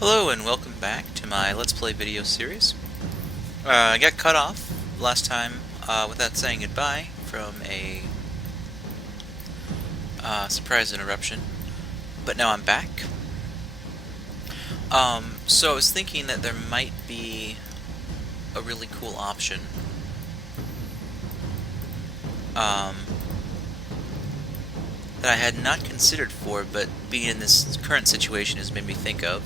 Hello and welcome back to my Let's Play video series. I got cut off last time without saying goodbye from a surprise interruption, but now I'm back. So I was thinking that there might be a really cool option that I had not considered for, but being in this current situation has made me think of.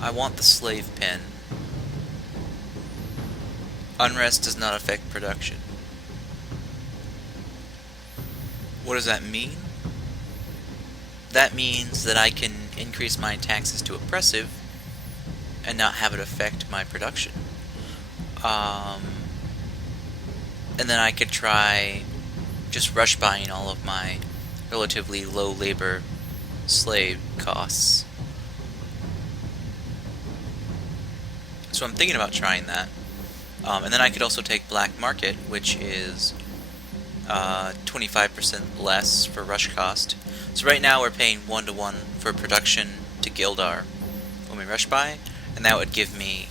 I want the slave pen. Unrest does not affect production. What does that mean? That means that I can increase my taxes to oppressive and not have it affect my production. And then I could try just rush buying all of my relatively low labor slave costs. So I'm thinking about trying that. And then I could also take black market, which is 25% less for rush cost. So right now we're paying 1-to-1 for production to Gildar when we rush buy, and that would give me,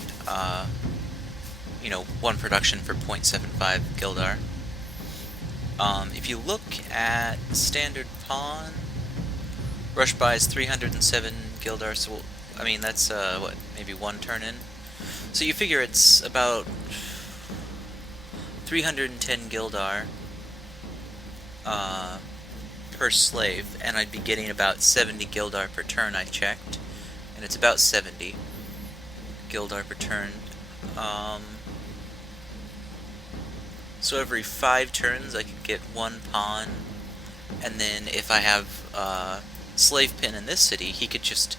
one production for 0.75 Gildar. If you look at standard pawn, rush buy is 307 Gildar, so that's maybe one turn in. So you figure it's about 310 Gildar per slave, and I'd be getting about 70 Gildar per turn. I checked, and it's about 70 Gildar per turn. So every 5 turns I could get 1 pawn, and then if I have slave pin in this city, he could just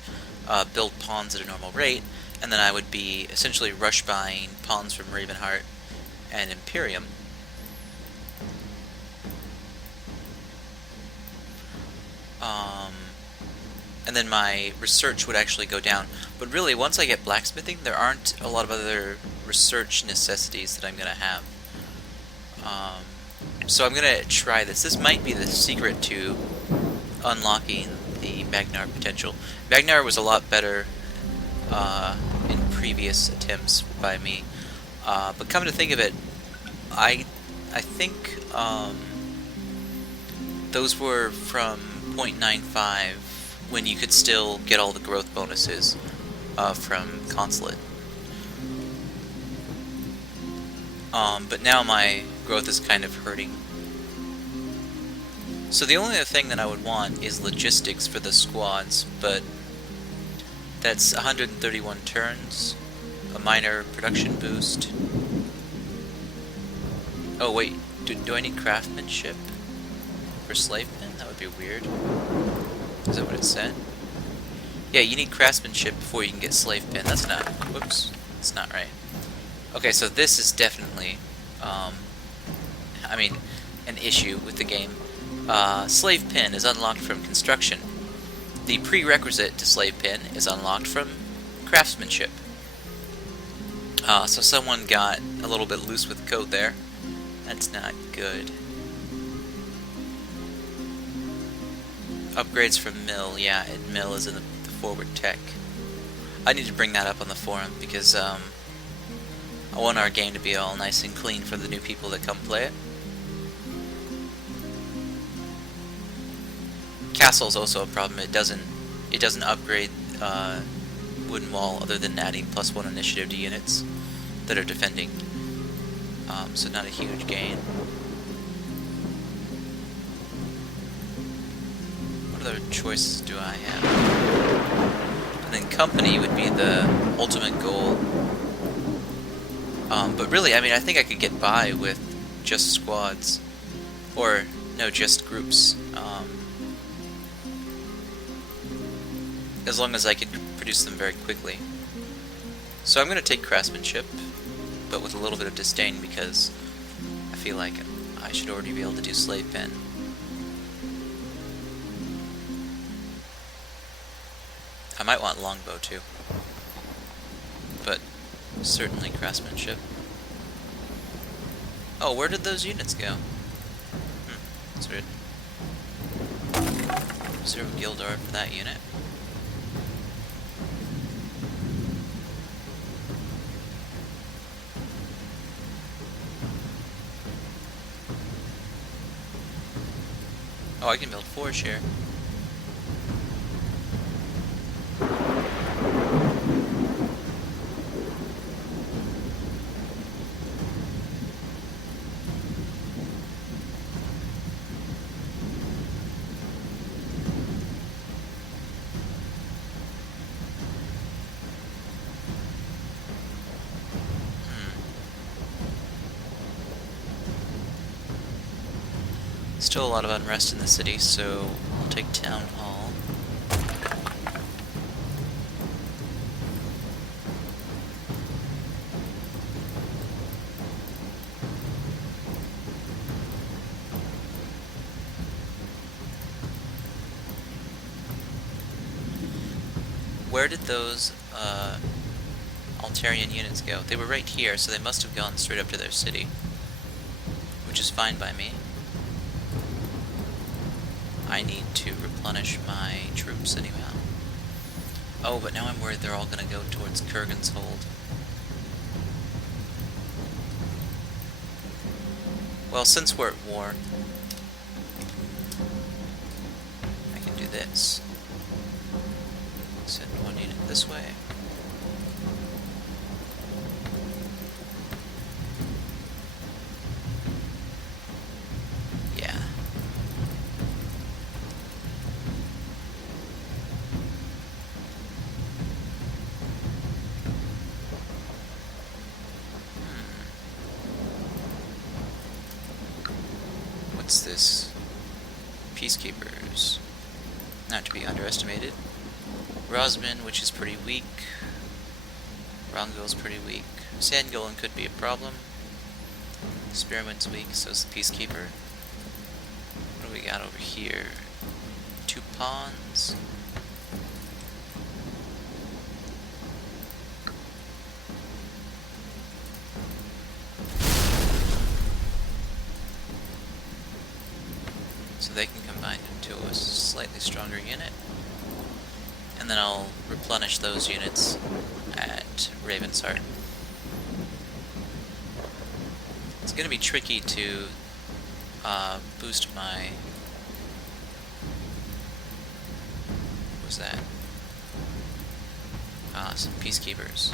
build pawns at a normal rate, and then I would be essentially rush buying pawns from Ravenheart and Imperium. And then my research would actually go down. But really, once I get blacksmithing, there aren't a lot of other research necessities that I'm going to have. So I'm going to try this. This might be the secret to unlocking the Magnar potential. Magnar was a lot better in previous attempts by me. But come to think of it, I think those were from 0.95 when you could still get all the growth bonuses from Consulate. But now my growth is kind of hurting. So the only other thing that I would want is logistics for the squads, but that's 131 turns, a minor production boost. Oh wait, do I need craftsmanship for slave pen? That would be weird. Is that what it said? Yeah, you need craftsmanship before you can get slave pen. That's not... Whoops. That's not right. Okay, so this is definitely, an issue with the game. Slave pen is unlocked from construction. The prerequisite to slave pen is unlocked from craftsmanship. So someone got a little bit loose with code there. That's not good. Upgrades from mill, yeah, and mill is in the forward tech. I need to bring that up on the forum because I want our game to be all nice and clean for the new people that come play it. Castle's also a problem. It doesn't upgrade wooden wall other than adding +1 initiative to units that are defending. So not a huge gain. What other choices do I have? And then company would be the ultimate goal. But really, I think I could get by with just squads. Or, no, just groups. As long as I could produce them very quickly. So I'm going to take craftsmanship, but with a little bit of disdain because I feel like I should already be able to do slave pen. I might want longbow too, but certainly craftsmanship. Oh, where did those units go? That's weird. 0 Gildar for that unit. Oh, I can build 4 here. Still a lot of unrest in the city, so I'll take Town Hall. Where did those Altarian units go? They were right here, so they must have gone straight up to their city, which is fine by me. I need to replenish my troops anyhow. Oh, but now I'm worried they're all going to go towards Kurgan's hold. Well, since we're at war, I can do this. Send one unit this way. Yeah. What's this? Peacekeepers. Not to be underestimated. Rosman, which is pretty weak. Rongol's pretty weak. Sandgolem could be a problem. Spearman's weak, so is the Peacekeeper. What do we got over here? 2 pawns. So they can combine into a slightly stronger unit. And then I'll replenish those units at Ravensheart. It's going to be tricky to boost my... What was that? Some Peacekeepers.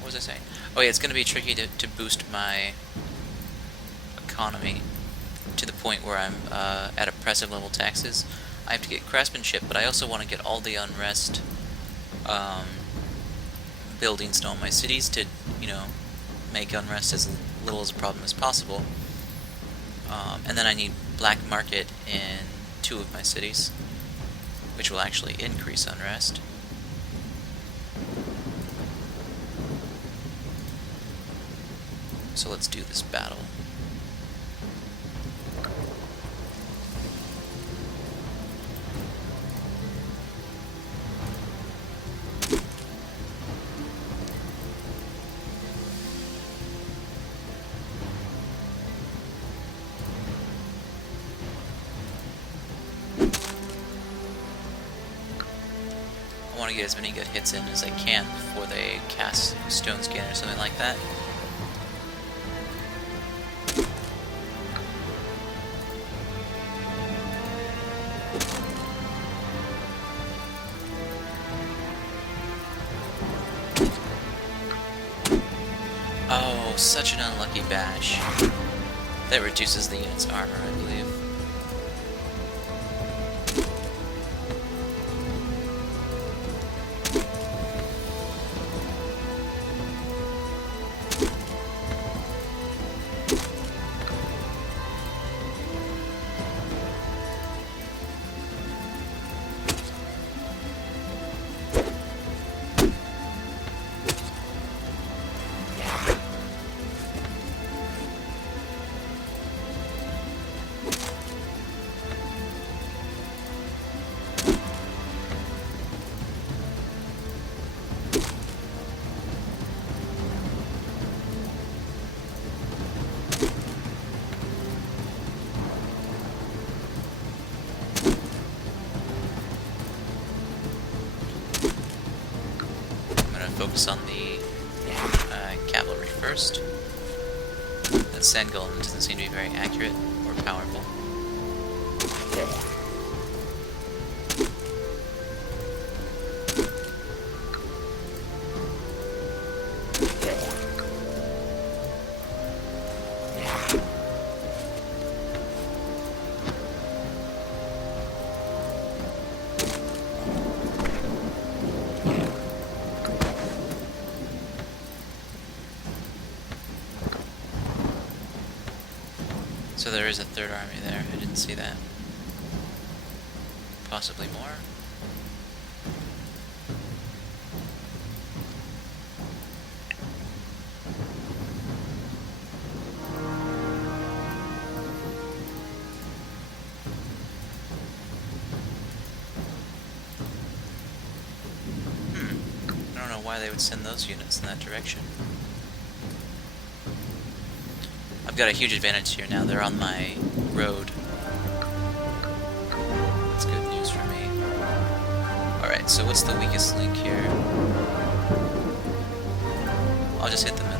What was I saying? Oh yeah, it's going to be tricky to boost my economy to the point where I'm at oppressive level taxes. I have to get craftsmanship, but I also want to get all the unrest buildings known in my cities to, you know, make unrest as little as a problem as possible. And then I need black market in 2 of my cities, which will actually increase unrest. So let's do this battle. I want to get as many good hits in as I can before they cast Stone Scan or something like that. Oh, such an unlucky bash. That reduces the unit's armor, I believe. Focus on the cavalry first. That sand golem doesn't seem to be very accurate or powerful. So there is a third army there. I didn't see that. Possibly more. I don't know why they would send those units in that direction. I've got a huge advantage here now. They're on my road. That's good news for me. Alright, so what's the weakest link here? I'll just hit the middle.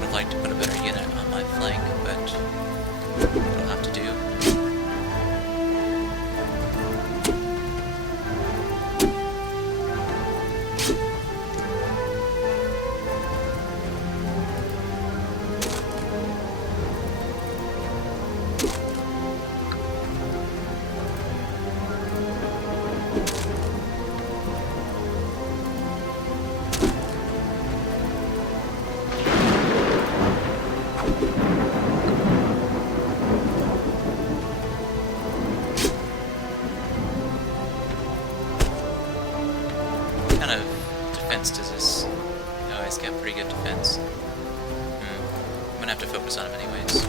I'd like to put a better unit on my flank, but it'll have to do. What kind of defense does this? Oh, he's got pretty good defense. I'm gonna have to focus on him anyways.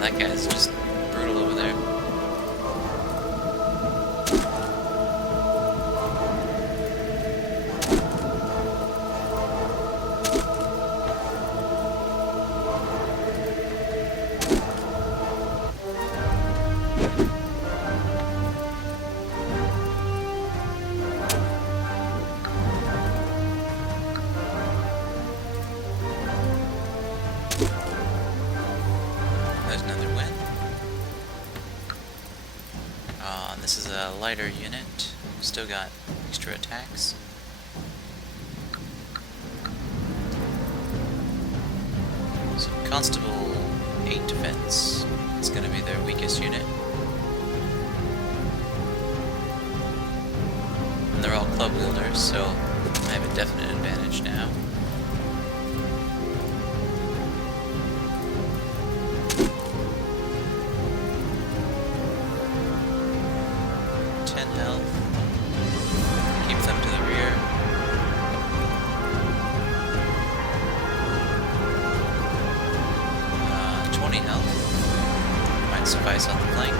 That guy's just brutal over there. There's another win. This is a lighter unit. Still got extra attacks. So Constable 8 defense is going to be their weakest unit. And they're all club wielders, so I have a definite advantage now. Health. Keep them to the rear. Uh, 20 health. Might suffice on the flank.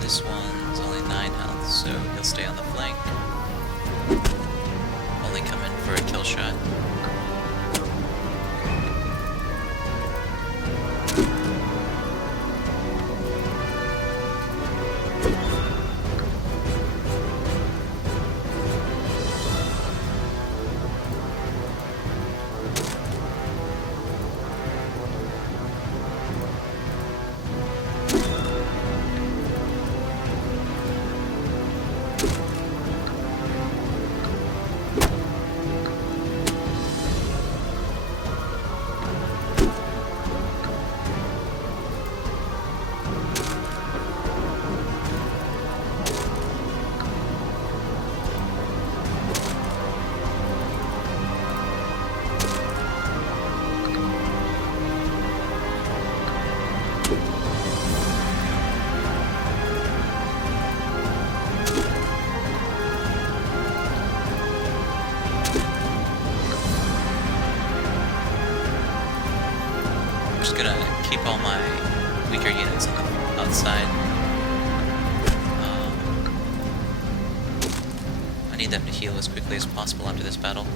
This one's only 9 health, so he'll stay on the flank. Only come in for a kill shot. my weaker units on the outside. I need them to heal as quickly as possible after this battle.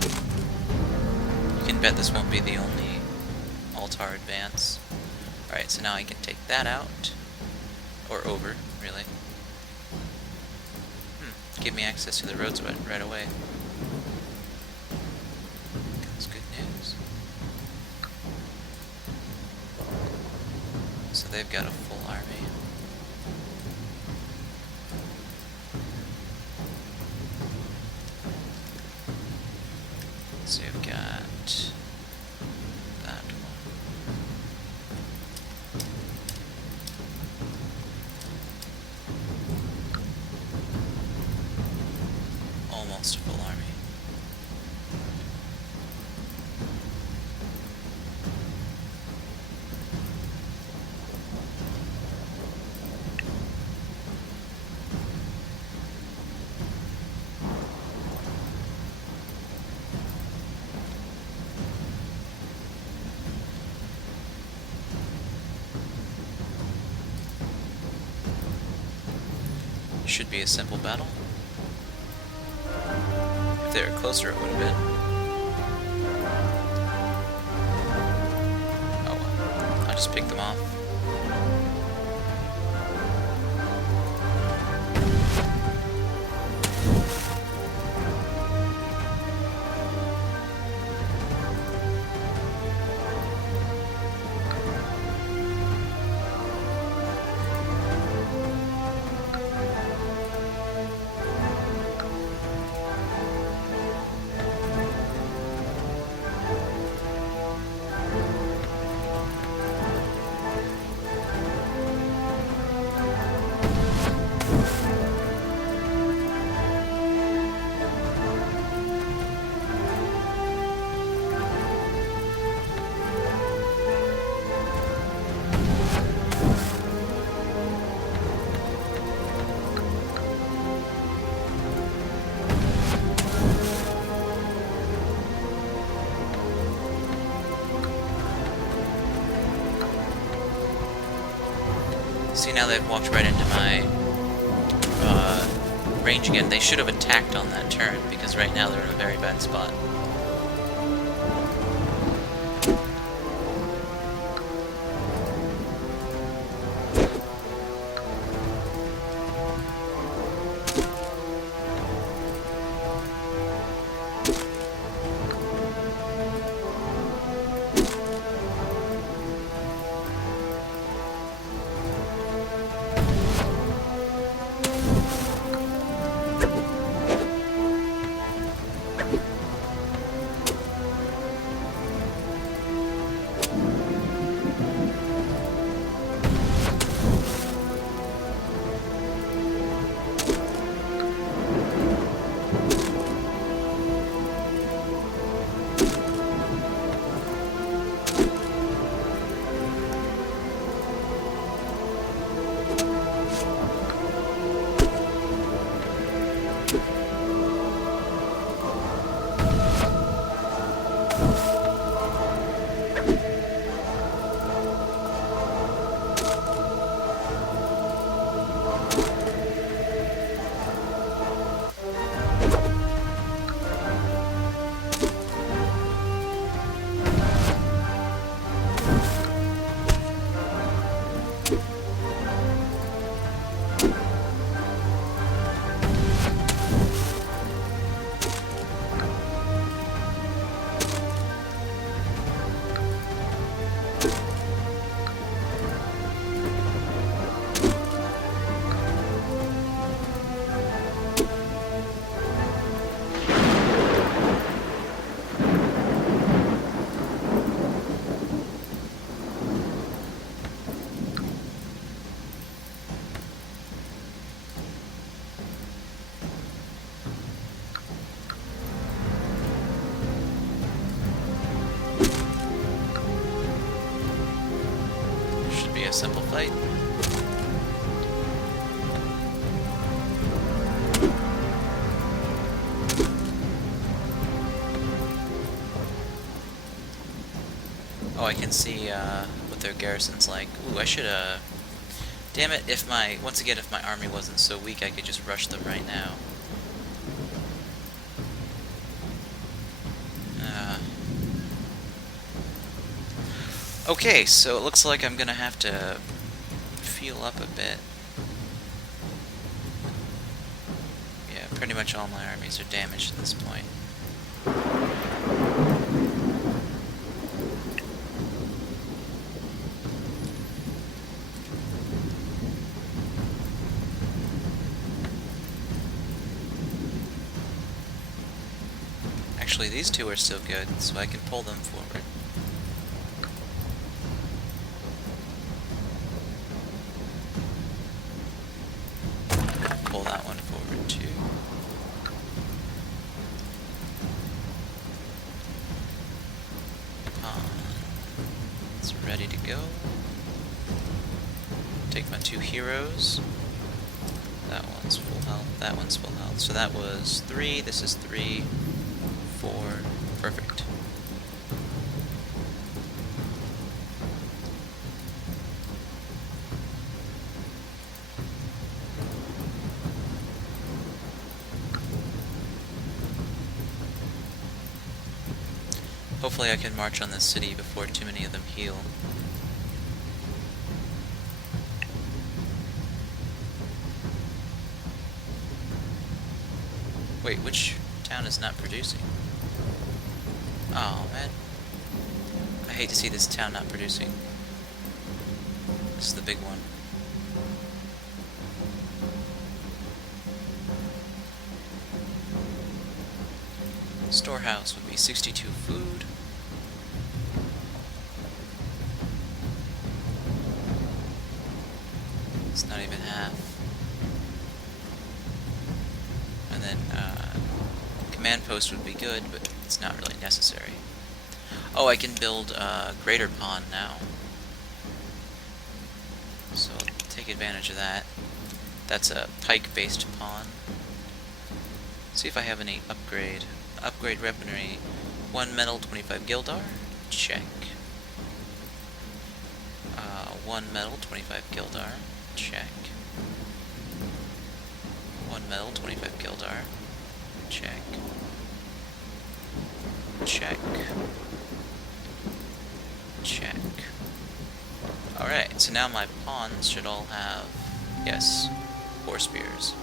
You can bet this won't be the only Altar advance. Alright, so now I can take that out. Or over, really. Give me access to the roads right away. That's good news. So they've got a full army. So you've got that one. Almost a full army. Should be a simple battle. If they were closer, it would have been. Oh well. I'll just pick them off. See, now they've walked right into my range again. They should have attacked on that turn, because right now they're in a very bad spot. A simple fight. Oh, I can see what what their garrison's like. Ooh, I should, damn it, once again, if my army wasn't so weak, I could just rush them right now. Okay, so it looks like I'm gonna have to heal up a bit. Yeah, pretty much all my armies are damaged at this point. Actually, these two are still good, so I can pull them forward. Pull that one forward too. It's ready to go. Take my two heroes. That one's full health, that one's full health. So that was 3, this is 3, 4, perfect. Hopefully I can march on this city before too many of them heal. Wait, which town is not producing? Oh, man. I hate to see this town not producing. This is the big one. Storehouse would be 62 food. It's not even half. And then, command post would be good, but it's not really necessary. Oh, I can build a greater pawn now. So I'll take advantage of that. That's a pike-based pawn. See if I have any upgrade. Upgrade weaponry. 1 metal, 25 gildar. Check. 1 metal, 25 gildar. Check. 1 metal, 25 gildar. Check. Check. Check. Alright, so now my pawns should all have, yes, Boar Spears.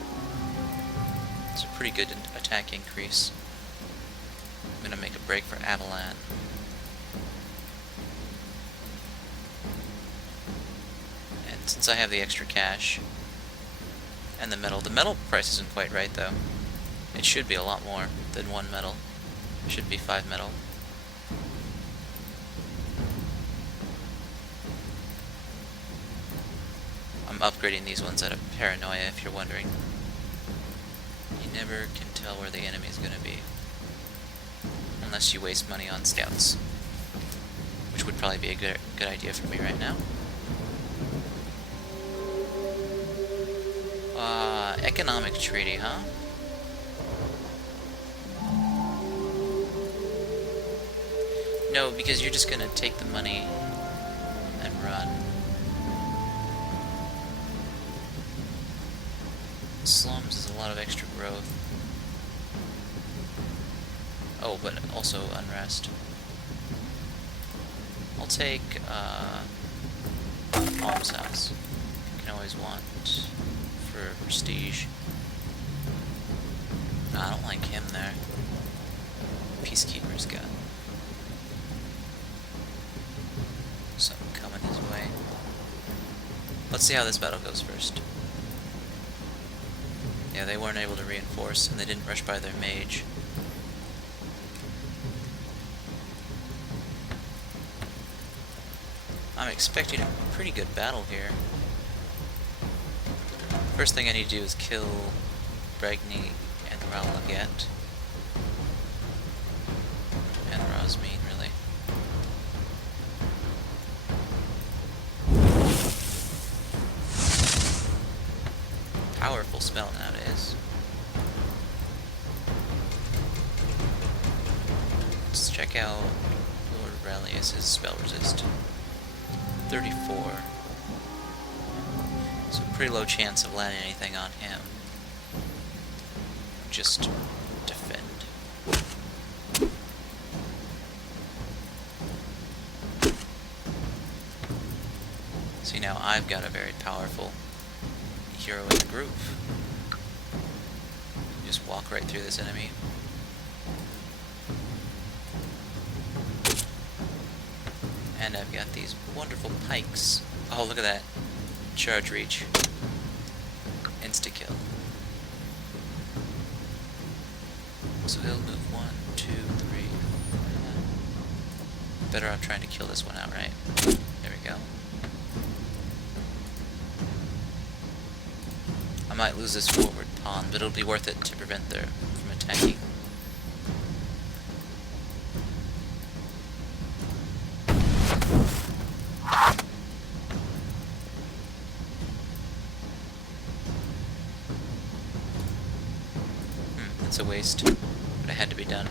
It's a pretty good attack increase. I'm gonna make a break for Avalan. And since I have the extra cash and the metal price isn't quite right though. It should be a lot more than 1 metal. It should be 5 metal. I'm upgrading these ones out of paranoia, if you're wondering. You never can tell where the enemy is gonna be. Unless you waste money on scouts. Which would probably be a good idea for me right now. Economic treaty, huh? No, because you're just gonna take the money and run. Slums is a lot of extra growth. Oh, but also unrest. I'll take, almshouse. You can always want for prestige. No, I don't like him there. Peacekeeper's got something coming his way. Let's see how this battle goes first. Yeah, they weren't able to reinforce, and they didn't rush by their mage. I'm expecting a pretty good battle here. First thing I need to do is kill Bragni and Ralaget. And Rosmine, really. Powerful spell nowadays. Let's check out Lord Aurelius' spell resist. 34. So pretty low chance of landing anything on him. Just defend. See, now I've got a very powerful hero in the group. Just walk right through this enemy. And I've got these wonderful pikes. Oh, look at that. Charge reach. Insta-kill. So he'll move 1, 2, 3, 4. Better off trying to kill this one outright. There we go. I might lose this forward pawn, but it'll be worth it to prevent them from attacking. It's a waste, but it had to be done.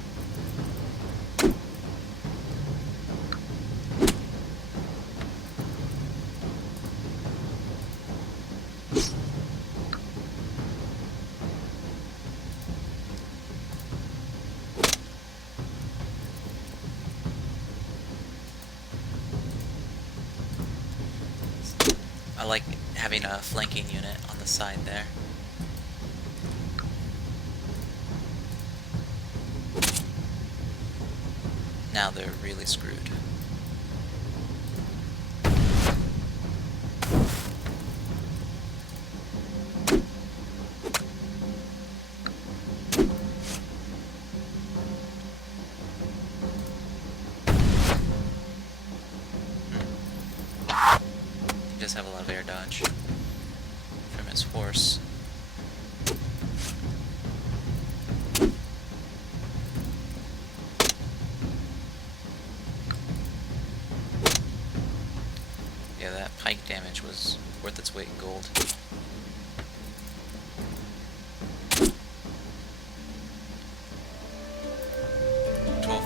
I like having a flanking unit on the side there. Now they're really screwed. He does have a lot of air dodge from his horse. Yeah, that pike damage was worth its weight in gold.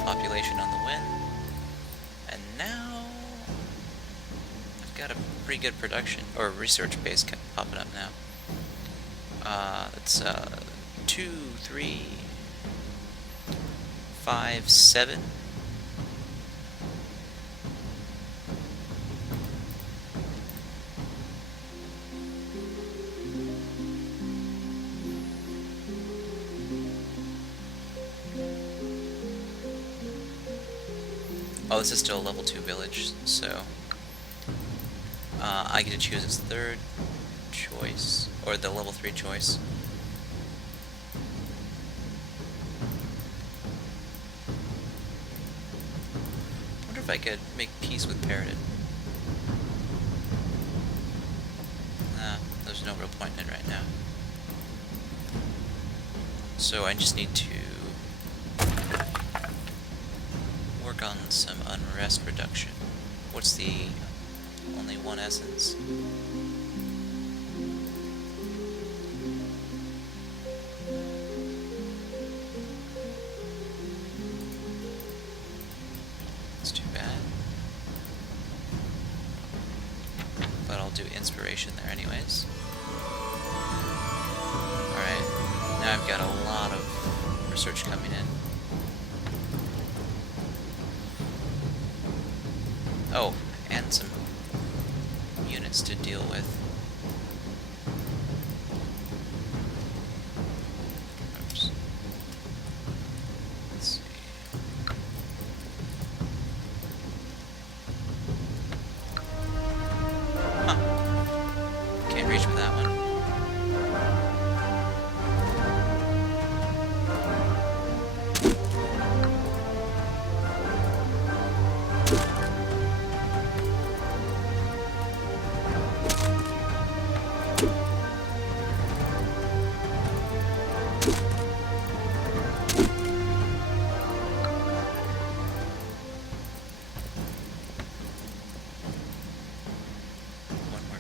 Population on the win. And now I've got a pretty good production, or research base popping up now. It's 2, 3, 5, 7. Oh, this is still a level 2 village, so I get to choose its third choice, or the level 3 choice. I wonder if I could make peace with Paradin. Nah, there's no real point in it right now. So I just need to work on some unrest reduction. What's the only one essence? It's too bad. But I'll do inspiration there anyways. Alright, now I've got a lot of research coming in. Oh, and some units to deal with. Oops. Let's see. Huh. Can't reach with that one.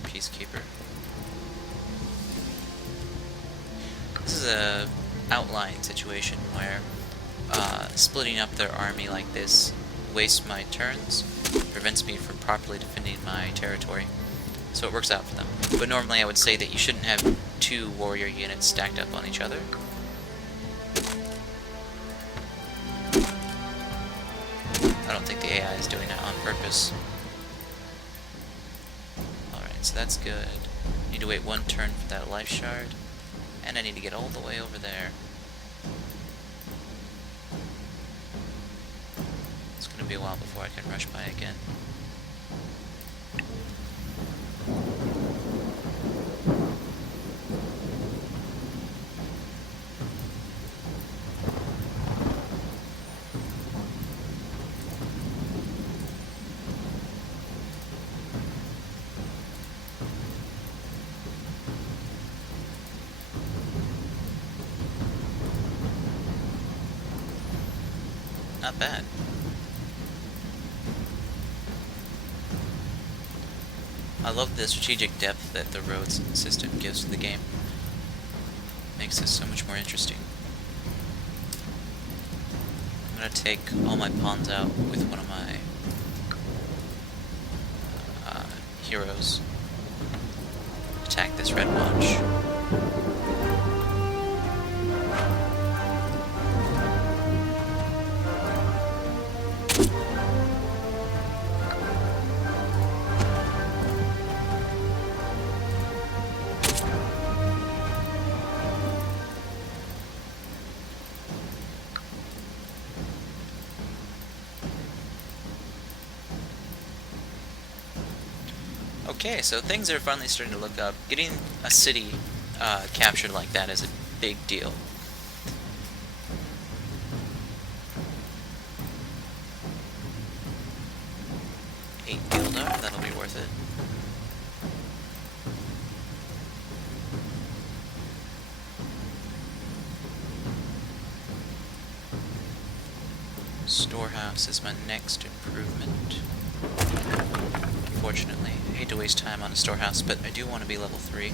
Peacekeeper. This is a outlying situation where splitting up their army like this waste my turns, prevents me from properly defending my territory. So it works out for them. But normally I would say that you shouldn't have 2 warrior units stacked up on each other. I don't think the AI is doing it on purpose. Alright, so that's good. Need to wait 1 turn for that life shard. And I need to get all the way over there. It's going to be a while before I can rush by again. Not bad. I love the strategic depth that the roads system gives to the game. Makes it so much more interesting. I'm gonna take all my pawns out with one of my heroes. Attack this red watch. Okay, so things are finally starting to look up. Getting a city captured like that is a big deal. $8 Gildar, that'll be worth it. Storehouse is my next improvement. Unfortunately, I hate to waste time on a storehouse, but I do want to be level 3.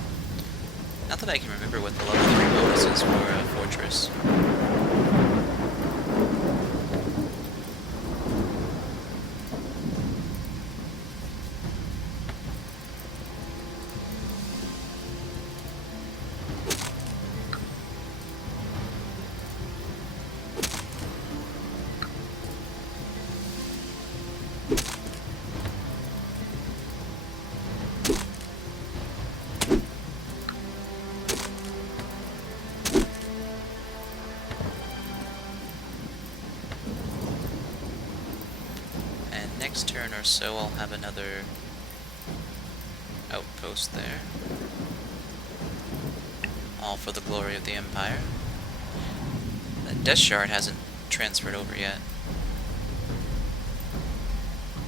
Not that I can remember what the level 3 bonus is for a fortress. Next turn or so I'll have another outpost there. All for the glory of the Empire. That Death Shard hasn't transferred over yet.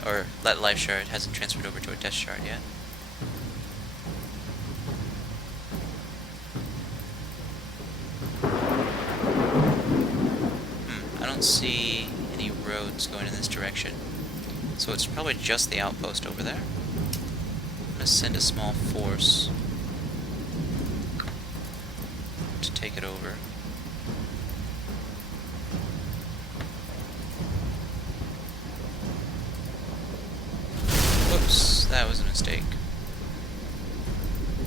Or that Life Shard hasn't transferred over to a Death Shard yet. I don't see any roads going in this direction. So it's probably just the outpost over there. I'm going to send a small force to take it over. Whoops, that was a mistake.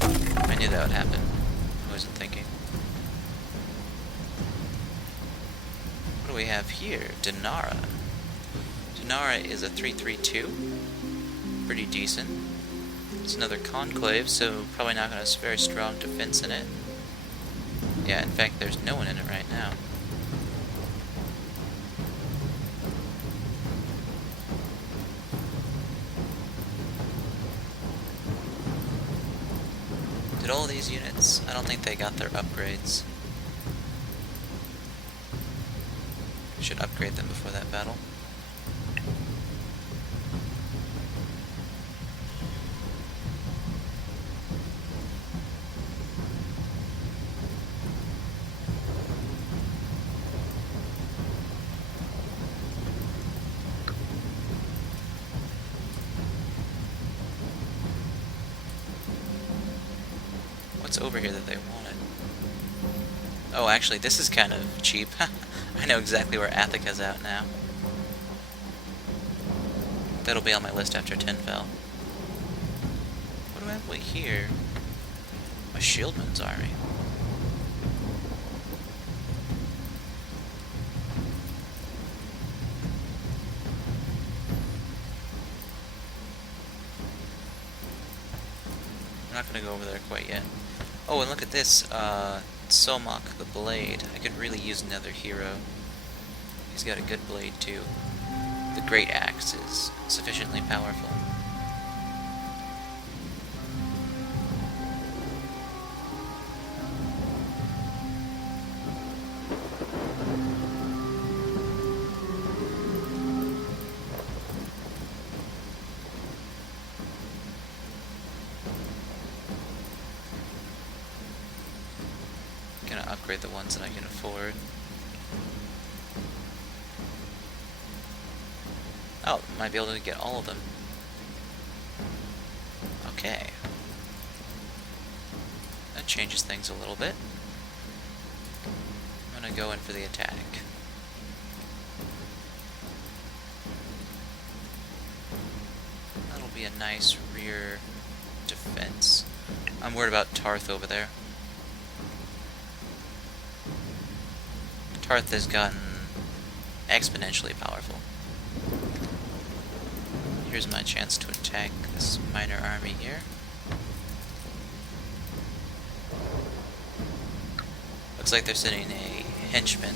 I knew that would happen. I wasn't thinking. What do we have here? Dinara. Dinara is a 3/3/2. Pretty decent. It's another conclave, so probably not going to have a very strong defense in it. Yeah, in fact, there's no one in it right now. Did all these units? I don't think they got their upgrades. We should upgrade them before that battle. What's over here that they wanted? Oh, actually, this is kind of cheap. I know exactly where Athica's out now. That'll be on my list after 10 fell. What do I have way here? A shieldman's army. I'm not gonna go over there quite yet. Oh, and look at this, Somok the Blade. I could really use another hero. He's got a good blade too. The Great Axe is sufficiently powerful. Gonna upgrade the ones that I can afford. Oh, might be able to get all of them. Okay. That changes things a little bit. I'm gonna go in for the attack. That'll be a nice rear defense. I'm worried about Tarth over there. Tarth has gotten exponentially powerful. Here's my chance to attack this minor army here. Looks like they're sending a henchman.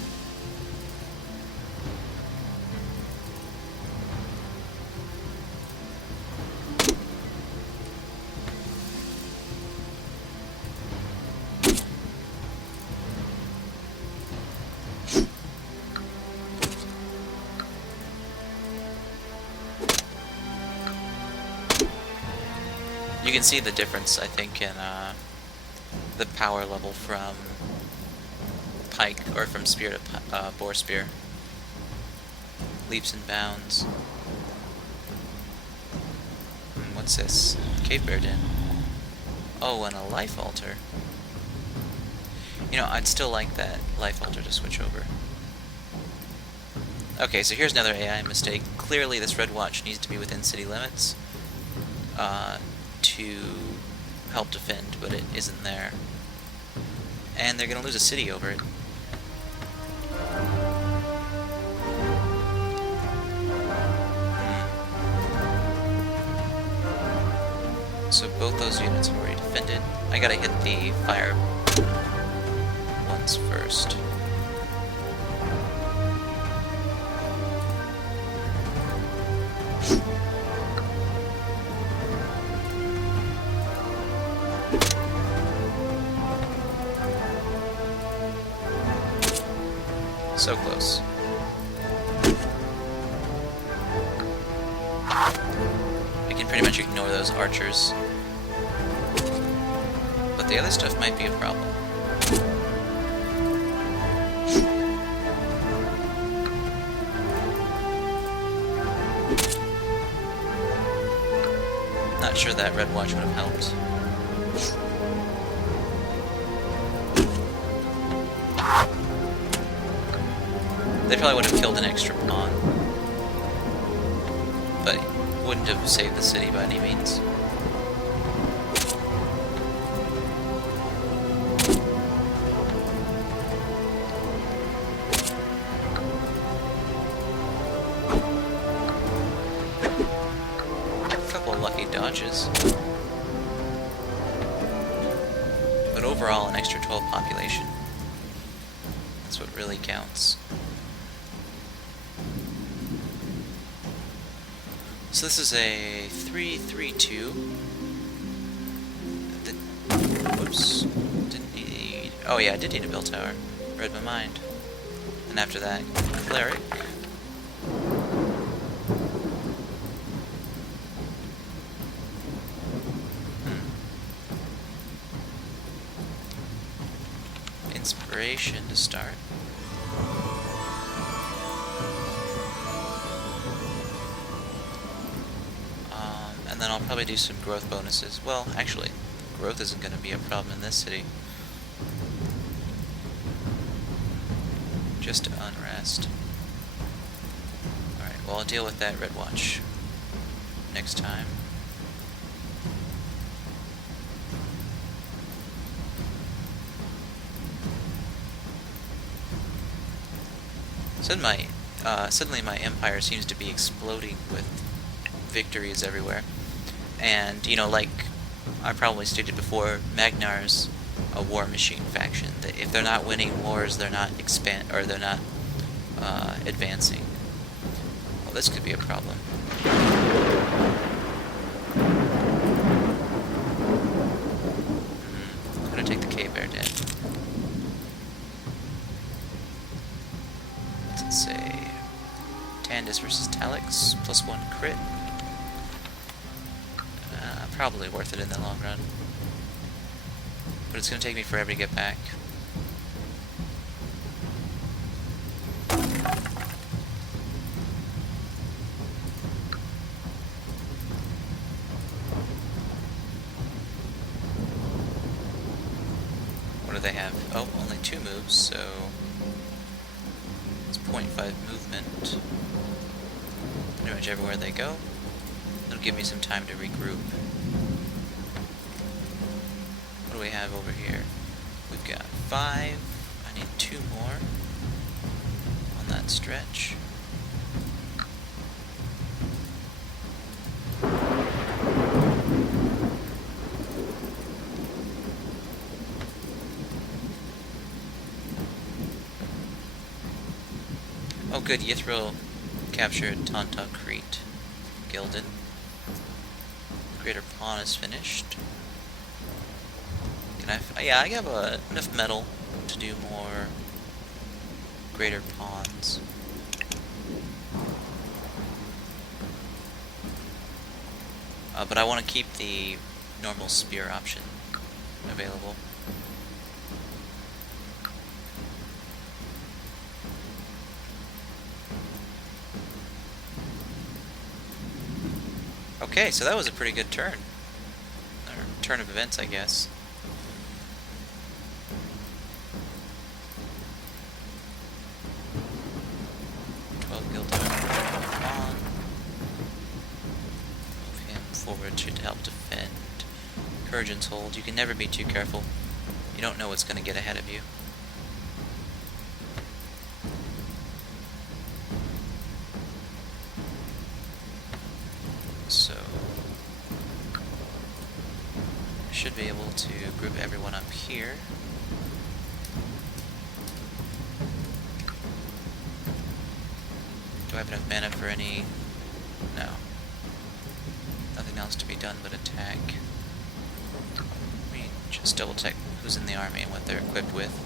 You can see the difference, I think, in the power level from Pike, or from Spear to Boar Spear. Leaps and bounds. What's this? Cave Bear Den. Oh, and a Life Altar. You know, I'd still like that Life Altar to switch over. Okay, so here's another AI mistake. Clearly this Red Watch needs to be within city limits to help defend, but it isn't there. And they're gonna lose a city over it. So both those units have already defended. I gotta hit the fire ones first. So close. I can pretty much ignore those archers. But the other stuff might be a problem. Not sure that Red Watch would have helped. They probably would have killed an extra pawn, but wouldn't have saved the city by any means. A couple of lucky dodges. But overall, an extra 12 population. That's what really counts. So this is a 3-3-2. Whoops. Didn't need... Oh yeah, I did need a bell tower. Read my mind. And after that, cleric. Inspiration to start. And then I'll probably do some growth bonuses. Well, actually, growth isn't going to be a problem in this city. Just unrest. Alright, well I'll deal with that Red Watch. next time. Suddenly my empire seems to be exploding with victories everywhere. And, you know, like I probably stated before, Magnar's a war machine faction. That if they're not winning wars, they're not advancing. Well, this could be a problem. I'm gonna take the K-Bear den. What's it say? Tandis versus Talix, +1 crit. Probably worth it in the long run. But it's gonna take me forever to get back. What do they have? Oh, only 2 moves, so it's 0.5 movement. Pretty much everywhere they go. It'll give me some time to regroup. What do we have over here? We've got 5. I need 2 more on that stretch. Oh good, Yithril captured Tanta Crete. Gildan. Greater Pawn is finished. Yeah, I have enough metal to do more greater pawns. But I want to keep the normal spear option available. Okay, so that was a pretty good turn. Or turn of events, I guess. Forward to help defend. Kurgan's Hold. You can never be too careful. You don't know what's going to get ahead of you. So I should be able to group everyone up here. Do I have enough mana for any? No. Nothing else to be done but attack. Let me just double check who's in the army and what they're equipped with.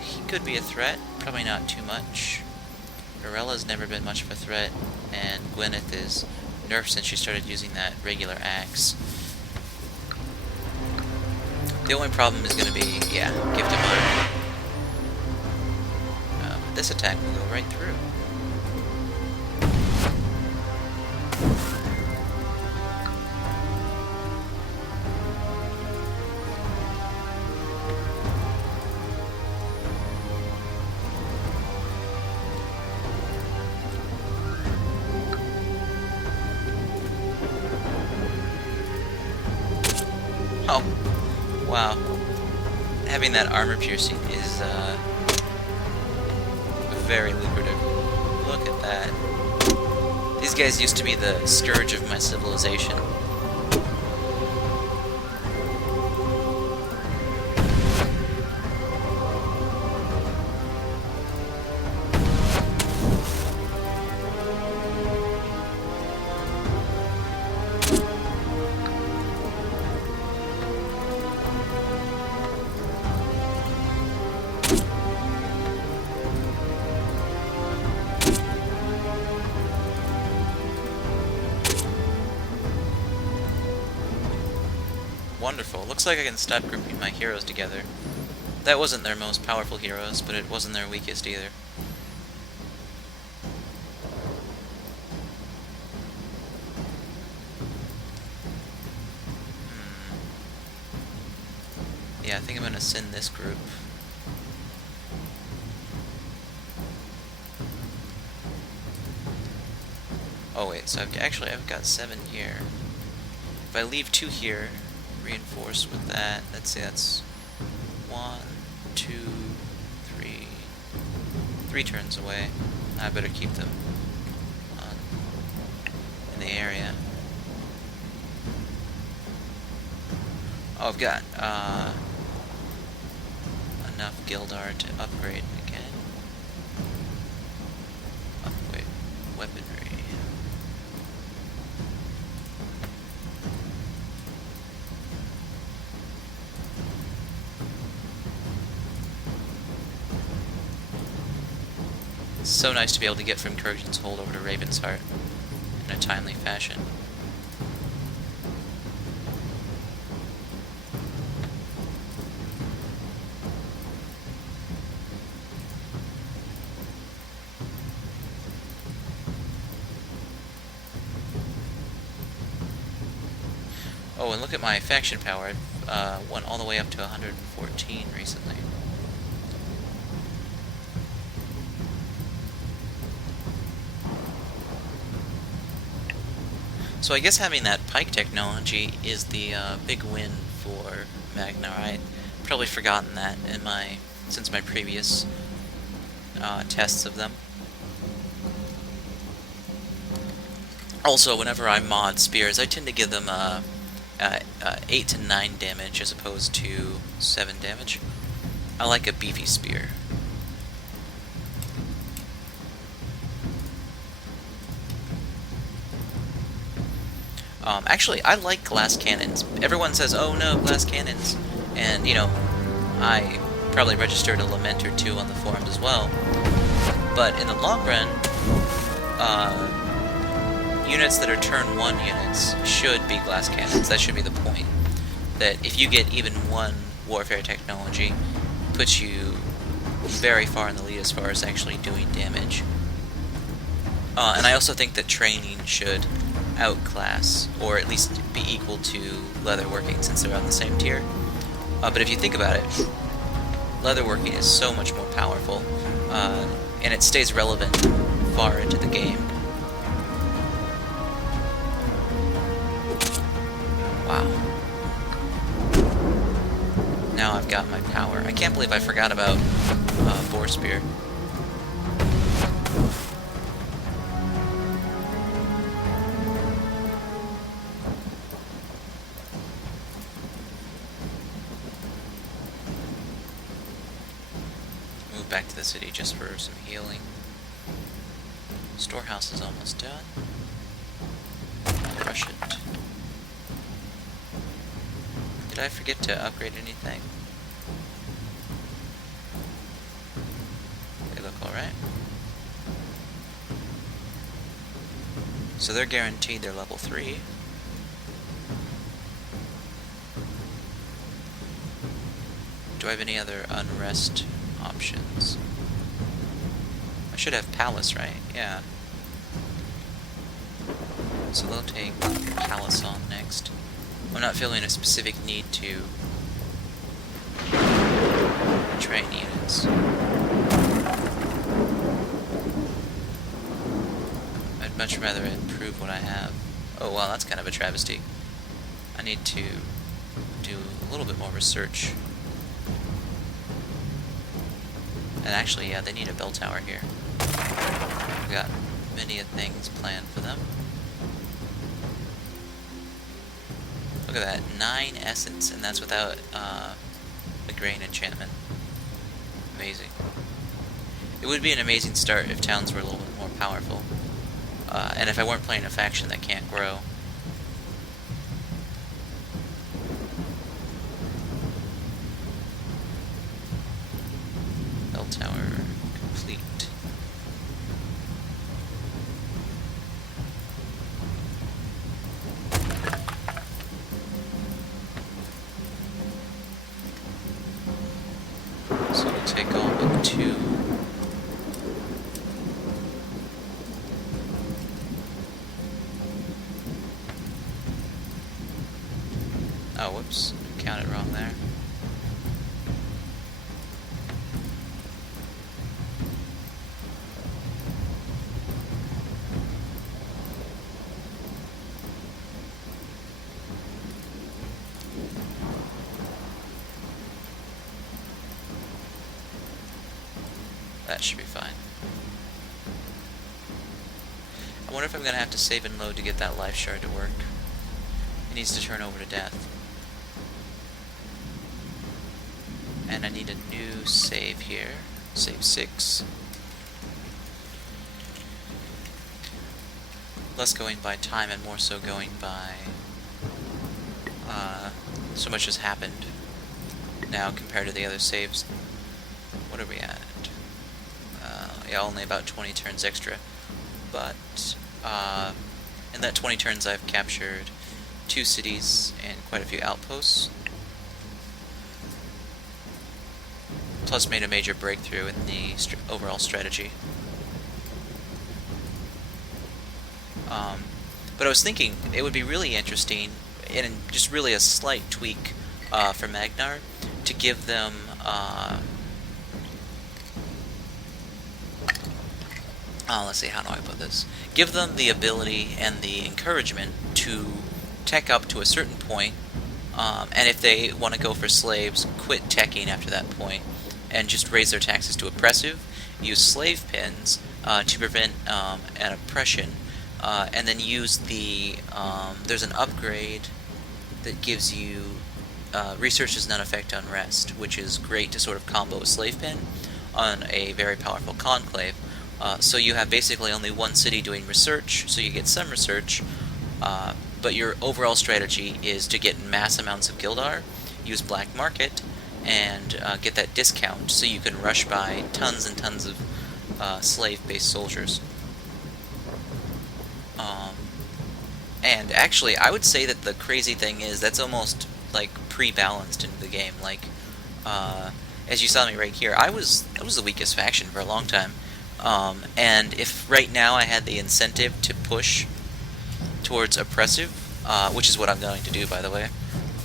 He could be a threat, probably not too much. Arella's never been much of a threat, and Gwyneth is nerfed since she started using that regular axe. The only problem is going to be, yeah, Gift of Honor. This attack will go right through. Oh, wow. Having that armor piercing is very lucrative. Look at that. These guys used to be the scourge of my civilization. Wonderful. Looks like I can stop grouping my heroes together. That wasn't their most powerful heroes, but it wasn't their weakest either. Yeah, I think I'm gonna send this group. Oh wait, so I've got 7 here. If I leave 2 here, reinforce with that, let's see, that's 1, 2, 3, 3 turns away. I better keep them in the area. Oh, I've got enough Gildar to upgrade again. Upgrade weaponry. It's so nice to be able to get from Kurgan's Hold over to Raven's Heart in a timely fashion. Oh, and look at my faction power. I've went all the way up to 114 recently. So I guess having that pike technology is the big win for Magnar. I'd probably forgotten that in since my previous tests of them. Also, whenever I mod spears, I tend to give them 8 to 9 damage as opposed to 7 damage. I like a beefy spear. Actually, I like glass cannons. Everyone says, oh no, glass cannons. And, you know, I probably registered a lament or 2 on the forums as well. But in the long run, units that are turn 1 units should be glass cannons. That should be the point. That if you get even 1 warfare technology, puts you very far in the lead as far as actually doing damage. And I also think that training should outclass, or at least be equal to leatherworking since they're on the same tier. But if you think about it, leatherworking is so much more powerful, and it stays relevant far into the game. Wow. Now I've got my power. I can't believe I forgot about Boar Spear. Move back to the city just for some healing. Storehouse is almost done. Crush it. Did I forget to upgrade anything? They look alright. So they're guaranteed they're level 3. Do I have any other unrest options? I should have Palace, right? Yeah. So they'll take Palace on next. I'm not feeling a specific need to train units. I'd much rather improve what I have. Oh wow, that's kind of a travesty. I need to do a little bit more research. And actually, yeah, they need a bell tower here. We've got many things planned for them. Look at that, 9 essence, and that's without the grain enchantment. Amazing. It would be an amazing start if towns were a little bit more powerful. And if I weren't playing a faction that can't grow. Bell tower complete. So we'll take all but 2. Oh, whoops. Counted wrong there. That should be fine. I wonder if I'm going to have to save and load to get that life shard to work. It needs to turn over to death. And I need a new save here. Save 6. Less going by time and more so going by so much has happened now compared to the other saves. What are we at? Yeah, only about 20 turns extra. But in that 20 turns I've captured 2 cities and quite a few outposts. Plus made a major breakthrough in the overall strategy. But I was thinking it would be really interesting, and just really a slight tweak for Magnar, to give them let's see, how do I put this? Give them the ability and the encouragement to tech up to a certain point, and if they want to go for slaves, quit teching after that point, and just raise their taxes to oppressive, use slave pins to prevent an oppression, and then use the, there's an upgrade that gives you research does not affect unrest, which is great to sort of combo a slave pin on a very powerful conclave. So you have basically only one city doing research, so you get some research, but your overall strategy is to get mass amounts of Gildar, use black market, and get that discount so you can rush by tons and tons of slave-based soldiers. And actually, I would say that the crazy thing is that's almost like pre-balanced into the game. Like, as you saw me right here, I was the weakest faction for a long time. And if right now I had the incentive to push towards oppressive, which is what I'm going to do, by the way,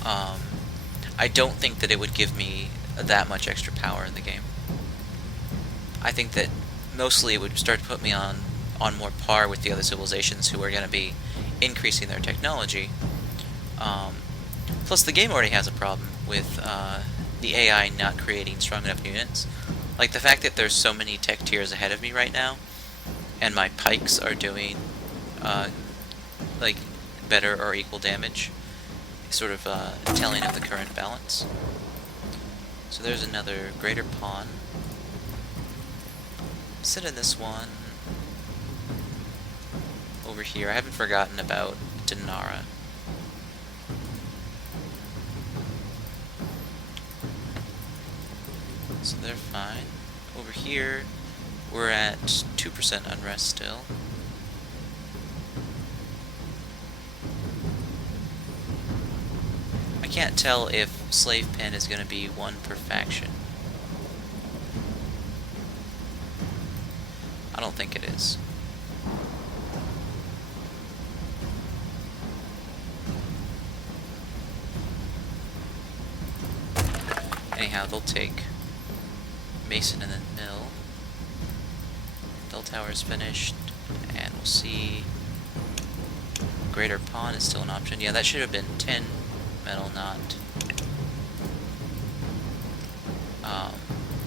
I don't think that it would give me that much extra power in the game. I think that mostly it would start to put me on more par with the other civilizations who are going to be increasing their technology. Plus, the game already has a problem with the AI not creating strong enough units. Like, the fact that there's so many tech tiers ahead of me right now, and my pikes are doing, like, better or equal damage, is sort of telling of the current balance. So there's another greater pawn. Sit in this one over here. I haven't forgotten about Dinara. So they're fine. Over here, we're at 2% unrest still. I can't tell if slave pen is going to be 1 per faction. I don't think it is. Anyhow, they'll take Mason and then Mill. Bell Tower is finished, and we'll see. Greater Pawn is still an option. Yeah, that should have been 10 metal, not.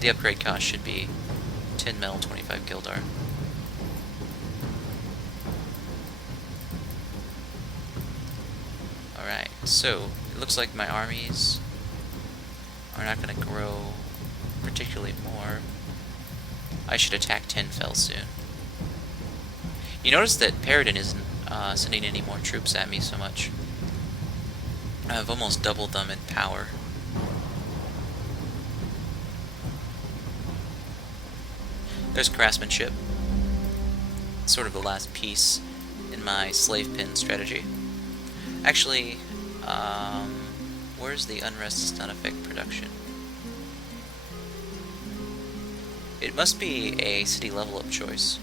The upgrade cost should be 10 metal, 25 Gildar. Alright, so it looks like my armies are not going to grow particularly more. I should attack Tenfell soon. You notice that Paradin isn't sending any more troops at me so much. I've almost doubled them in power. There's craftsmanship. It's sort of the last piece in my slave pin strategy. Actually, where's the unrest does not affect production? It must be a city level up choice.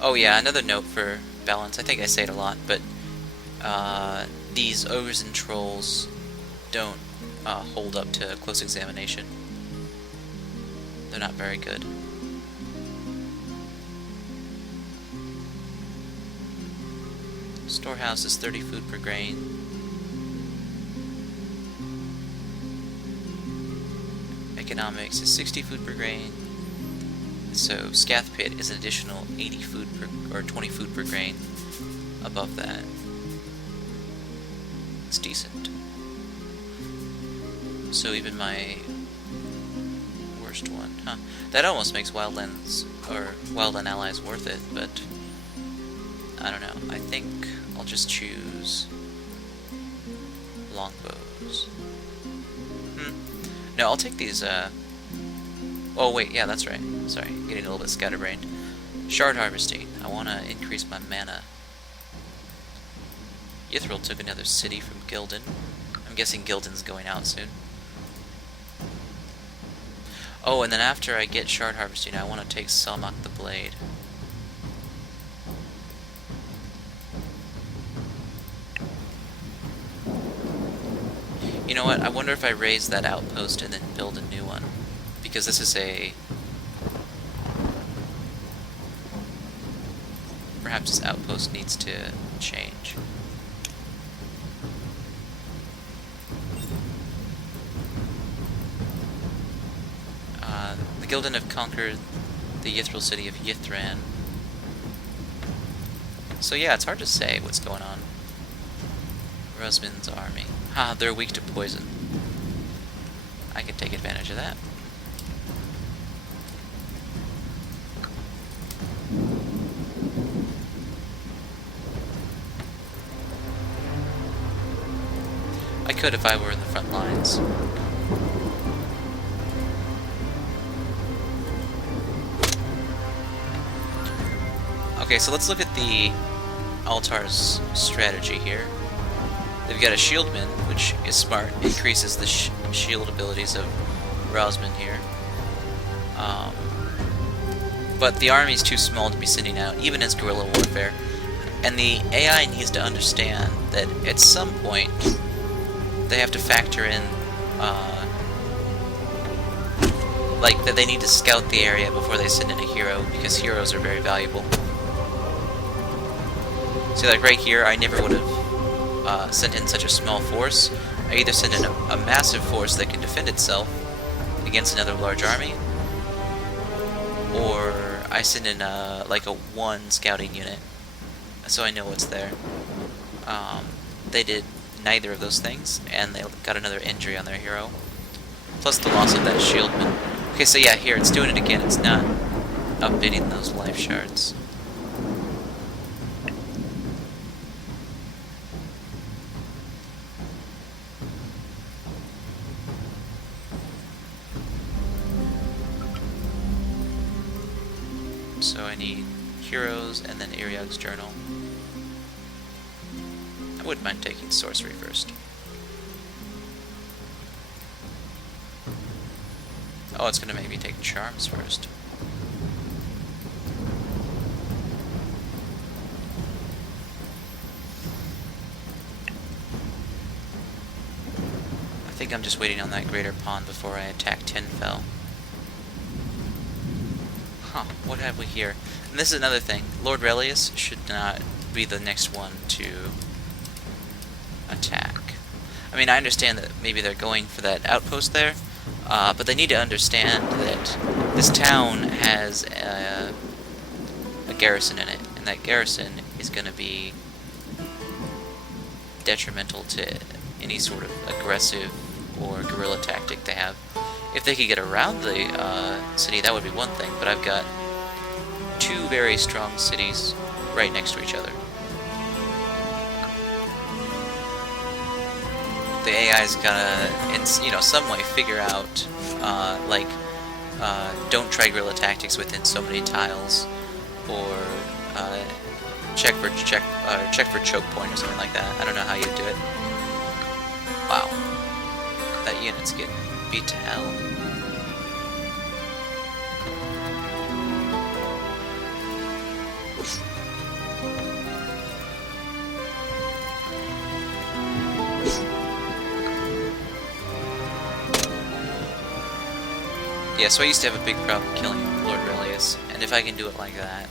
Oh yeah, another note for balance. I think I say it a lot, but these ogres and trolls don't hold up to close examination. They're not very good. Storehouse is 30 food per grain. Economics is 60 food per grain. So Scath Pit is an additional 80 food per, or 20 food per grain above that. It's decent. So even my worst one, huh? That almost makes Wildlands or Wildland Allies worth it, but I don't know. I think I'll just choose longbows. No, I'll take these. Oh wait, yeah, that's right. Sorry, getting a little bit scatterbrained. Shard harvesting. I want to increase my mana. Ythril took another city from Gildan. I'm guessing Gildan's going out soon. Oh, and then after I get shard harvesting, I want to take Selmak the Blade. You know what? I wonder if I raise that outpost and then build a new one. Because this is a... Perhaps this outpost needs to change. The Gildan have conquered the Ythril city of Yithran. So yeah, it's hard to say what's going on. Rusman's army. Ha, they're weak to poison. I can take advantage of that. I could if I were in the front lines. Okay, so let's look at the Altar's strategy here. They've got a shieldman, which is smart. Increases the shield abilities of Rosman here. But the army's too small to be sending out, even as guerrilla warfare. And the AI needs to understand that at some point they have to factor in, like, that they need to scout the area before they send in a hero, because heroes are very valuable. See, like right here, I never would have sent in such a small force. I either send in a massive force that can defend itself against another large army, or I send in like a one scouting unit, so I know what's there. They did neither of those things, and they got another injury on their hero, plus the loss of that shieldman. Okay, so yeah, here, it's doing it again. It's not upbidding those life shards. So I need heroes and then Iriog's journal. I wouldn't mind taking sorcery first. Oh, it's gonna make me take charms first. I think I'm just waiting on that greater pawn before I attack Tinfell. Huh, what have we here? And this is another thing. Lord Relius should not be the next one to attack. I mean, I understand that maybe they're going for that outpost there, but they need to understand that this town has a garrison in it, and that garrison is going to be detrimental to any sort of aggressive or guerrilla tactic they have. If they could get around the city, that would be one thing, but I've got two very strong cities right next to each other. The AI's gotta, in some way, figure out, don't try guerrilla tactics within so many tiles, or check for choke point or something like that. I don't know how you do it. Wow, that unit's getting beat to hell. Yeah, so I used to have a big problem killing Lord Relius, and if I can do it like that,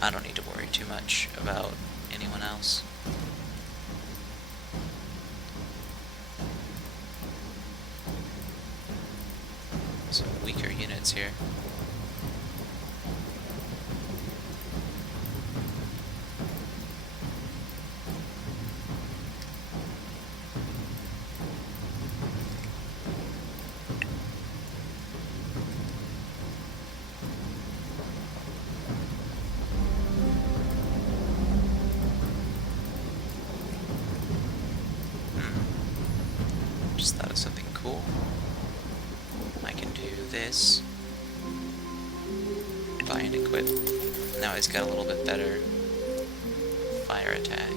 I don't need to worry too much about anyone else. weaker units here. Just thought of something cool. I can do this. Buy and equip. Now he's got a little bit better fire attack.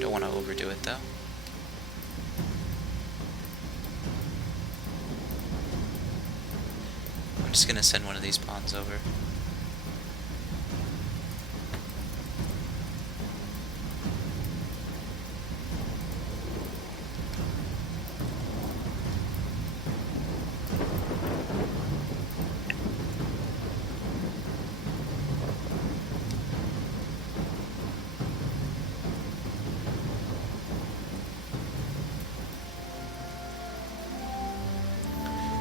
Don't want to overdo it though. I'm just gonna send one of these pawns over.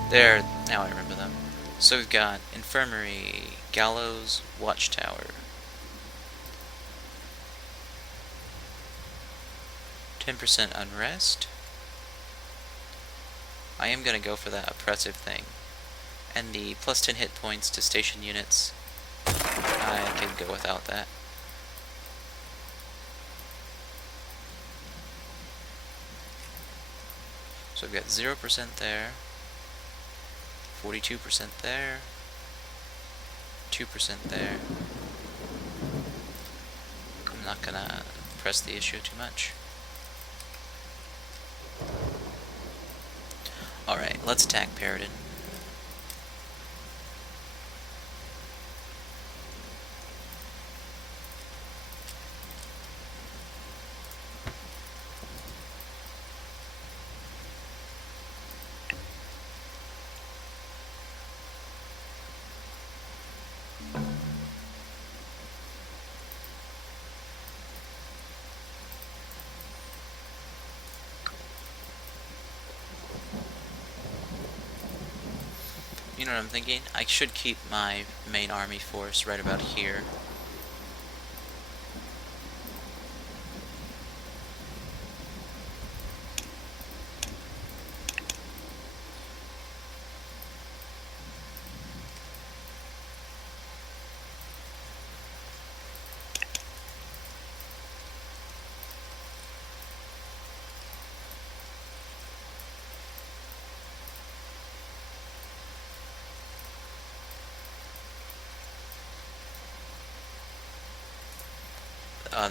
There, now I remember them. So we've got Infirmary, Gallows, Watchtower. 10% unrest. I am gonna go for that oppressive thing. And the plus 10 hit points to station units, I can go without that. So we've got 0% there. 42% there, 2% there. I'm not gonna press the issue too much. Alright, let's attack Paradin. You know what I'm thinking? I should keep my main army force right about here.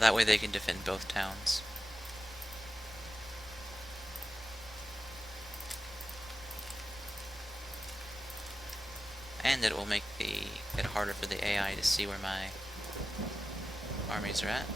That way they can defend both towns. And it will make it harder for the AI to see where my armies are at.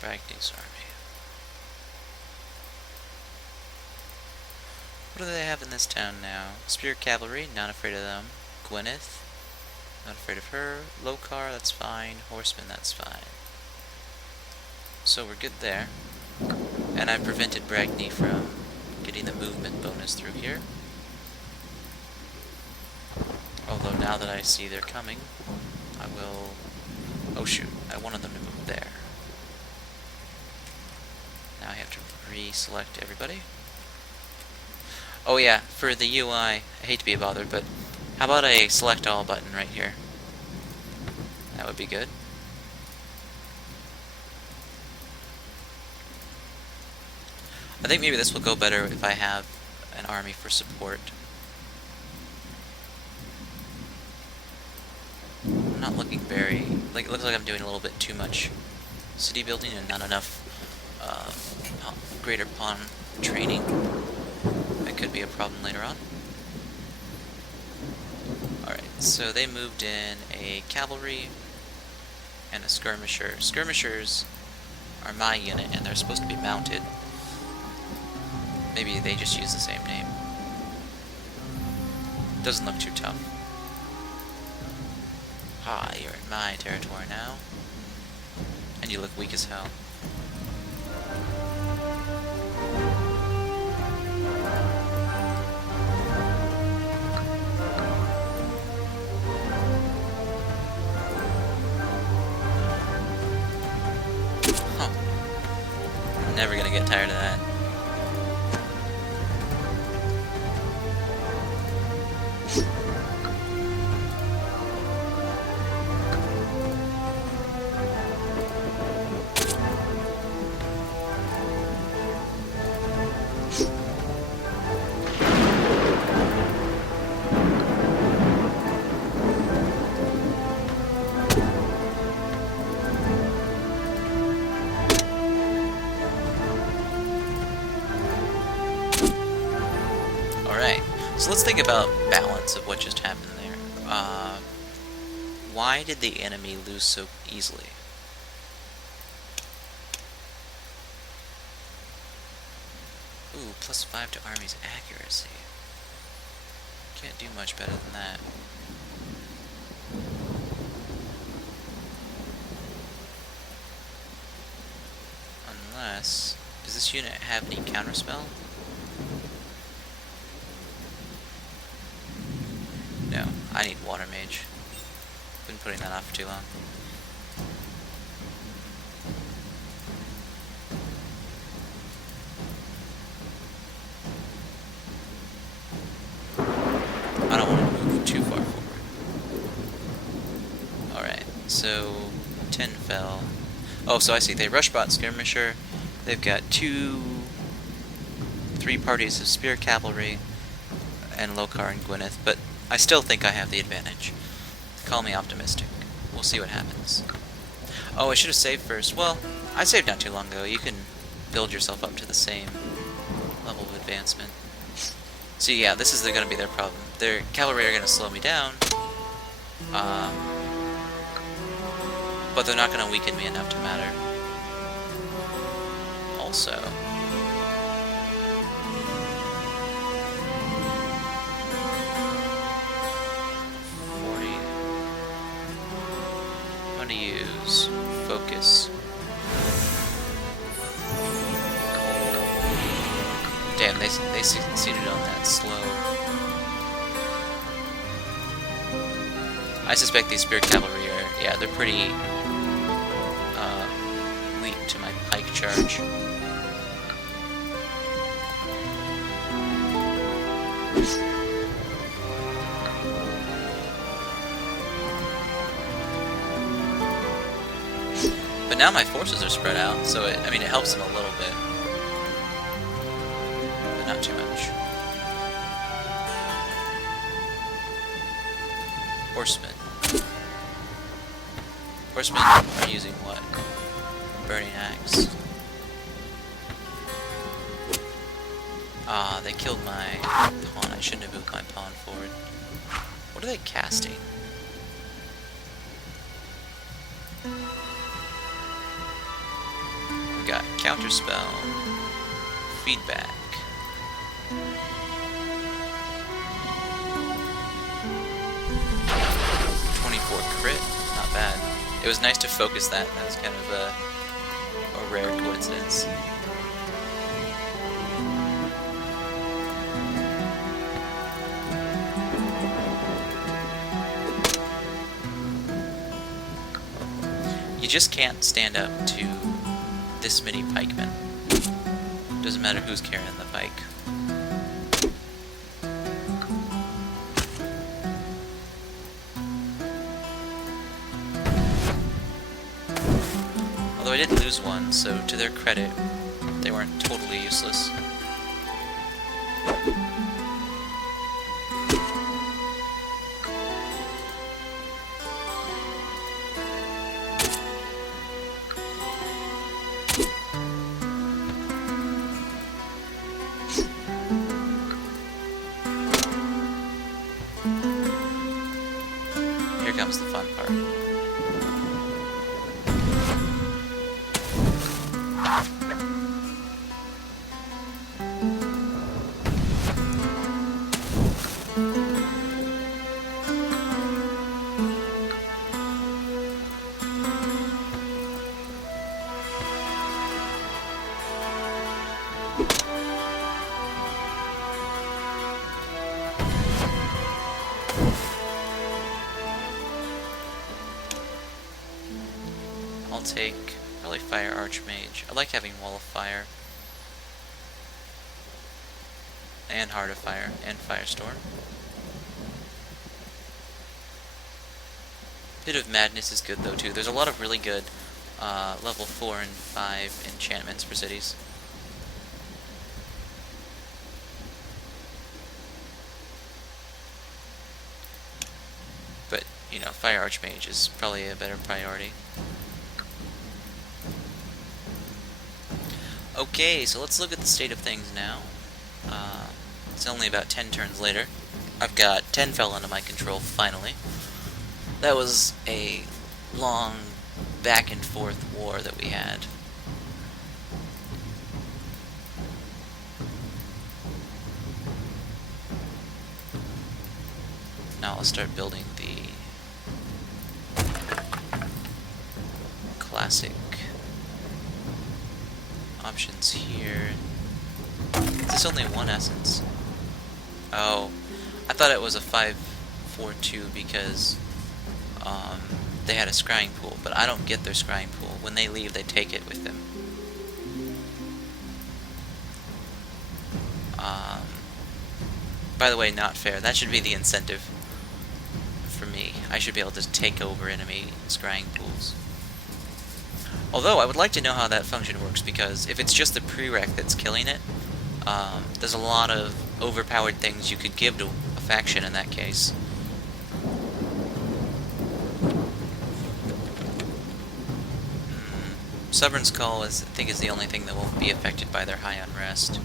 Bragny's army. What do they have in this town now? Spear Cavalry, not afraid of them. Gwyneth, not afraid of her. Lokar, that's fine. Horsemen, that's fine. So we're good there. And I've prevented Bragny from getting the movement bonus through here. Although now that I see they're coming, I will... Oh shoot, I wanted them to move there. Now I have to re-select everybody. Oh yeah, for the UI, I hate to be a bother, but how about a select all button right here? That would be good. I think maybe this will go better if I have an army for support. I'm not looking very... it looks like I'm doing a little bit too much city building and not enough greater pawn training. That could be a problem later on. Alright, so they moved in a cavalry and a skirmisher. Skirmishers are my unit, and they're supposed to be mounted. Maybe they just use the same name. Doesn't look too tough. Ah, you're in my territory now. And you look weak as hell. Huh. I'm never gonna get tired of that. So let's think about balance of what just happened there. Why did the enemy lose so easily? Ooh, +5 to army's accuracy. Can't do much better than that. Unless... does this unit have any counterspell? No, I need Water Mage. Been putting that off for too long. I don't want to move too far forward. Alright, so 10 fell. Oh, so I see, they rushbot skirmisher. They've got 3 parties of spear cavalry and Lokar and Gwyneth, but I still think I have the advantage. Call me optimistic. We'll see what happens. Oh, I should have saved first. Well, I saved not too long ago. You can build yourself up to the same level of advancement. So yeah, this is going to be their problem. Their cavalry are going to slow me down, but they're not going to weaken me enough to matter. Also... I'm going to use focus. Damn, they succeeded on that slow. I suspect these spear cavalry are, yeah, they're pretty weak to my pike charge. But now my forces are spread out, so I mean, it helps them a little bit. But not too much. Horsemen. Horsemen are using what? Burning axe. Ah, they killed my pawn. I shouldn't have moved my pawn forward. What are they casting? We got counterspell, feedback. Crit, not bad. It was nice to focus that. That was kind of a rare coincidence. You just can't stand up to this many pikemen. Doesn't matter who's carrying the pike. Although I did lose one, so to their credit, they weren't totally useless. Here comes the fun part. take probably Fire Archmage. I like having Wall of Fire. And Heart of Fire. And Firestorm. Pit of Madness is good though too. There's a lot of really good level 4 and 5 enchantments for cities. But, you know, Fire Archmage is probably a better priority. Okay, so let's look at the state of things now. It's only about 10 turns later. I've got 10 fell under my control, finally. That was a long back and forth war that we had. Now I'll start building the classic options here. Is this only one essence? Oh, I thought it was a 5-4-2 because they had a scrying pool, but I don't get their scrying pool. When they leave, they take it with them. By the way, not fair. That should be the incentive for me. I should be able to take over enemy scrying pools. Although, I would like to know how that function works, because if it's just the prereq that's killing it, there's a lot of overpowered things you could give to a faction in that case. Sovereign's Call I think is the only thing that won't be affected by their high unrest.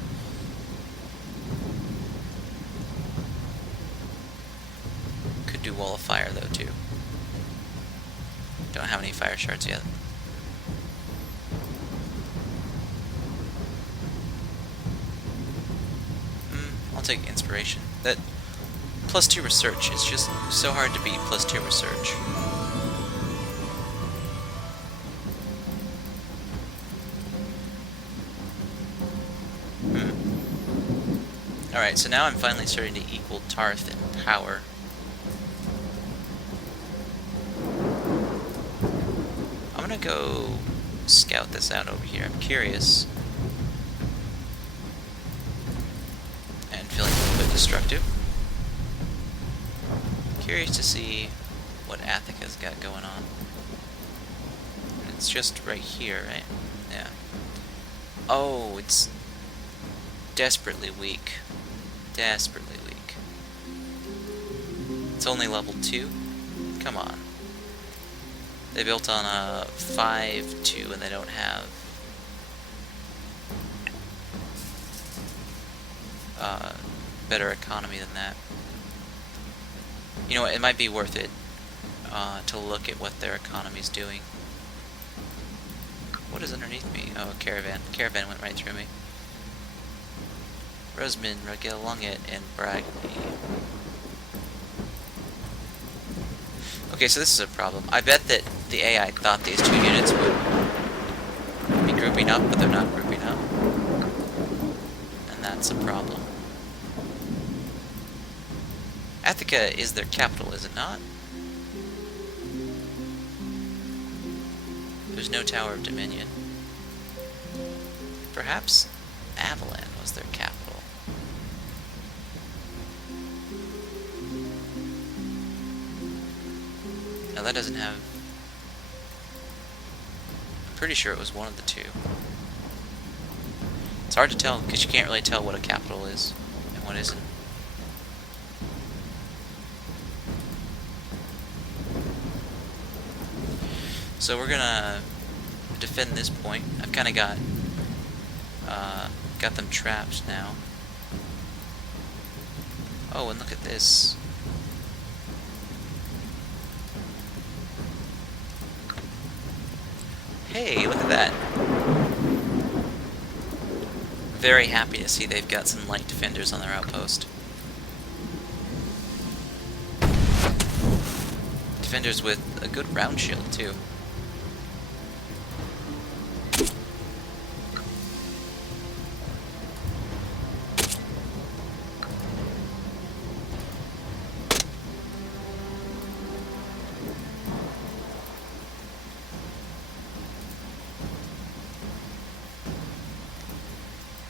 Could do Wall of Fire though too. Don't have any fire shards yet. I'll take Inspiration. That +2 research is just so hard to beat. +2 research. Alright, so now I'm finally starting to equal Tarth in power. I'm gonna go scout this out over here. I'm curious. And feeling a little bit destructive. Curious to see what Athica's got going on. It's just right here, right? Yeah. Oh, it's desperately weak. Desperately weak. It's only level 2? Come on. They built on a 5-2 and they don't have better economy than that. You know what, it might be worth it to look at what their economy's doing. What is underneath me? Oh, a caravan. Caravan went right through me. Rosmin, Ragelunget, and Bragny. Okay, so this is a problem. I bet that the AI thought these two units would be grouping up, but they're not grouping up. And that's a problem. Athica is their capital, is it not? There's no Tower of Dominion. Perhaps Avalon was their capital. No, that doesn't have... I'm pretty sure it was one of the two. It's hard to tell, because you can't really tell what a capital is and what isn't. So we're gonna defend this point. I've kind of got them trapped now. Oh, and look at this. Hey, look at that. Very happy to see they've got some light defenders on their outpost. Defenders with a good round shield, too.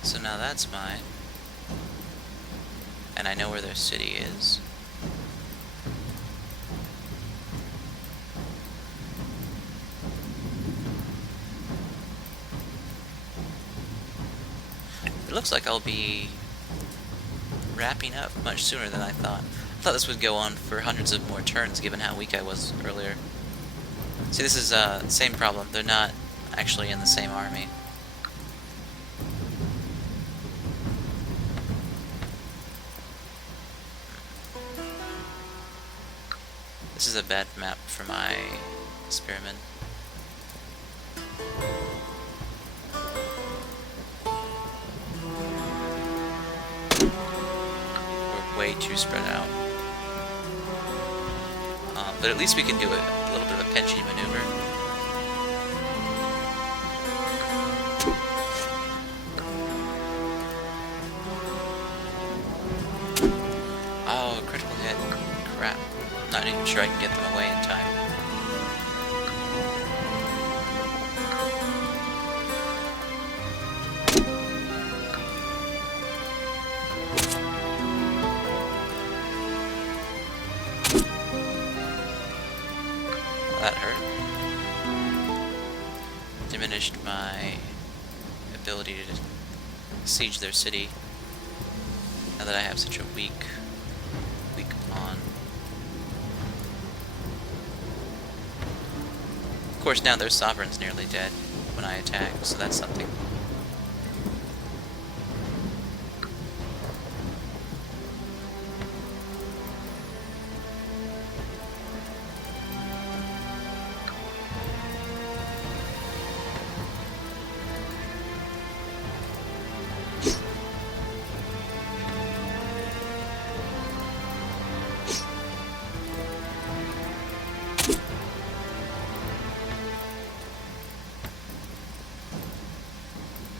So now that's mine. And I know where their city is. It looks like I'll be wrapping up much sooner than I thought. I thought this would go on for hundreds of more turns, given how weak I was earlier. See, this is the same problem. They're not actually in the same army. This is a bad map for my spearmen. We're way too spread out. But at least we can do a little bit of a pinchy maneuver. Oh, critical hit. Crap. Not even sure I can get them away in time. That hurt. Diminished my ability to siege their city. Now that I have such a weak pawn. Of course, now their sovereign's nearly dead when I attack, so that's something.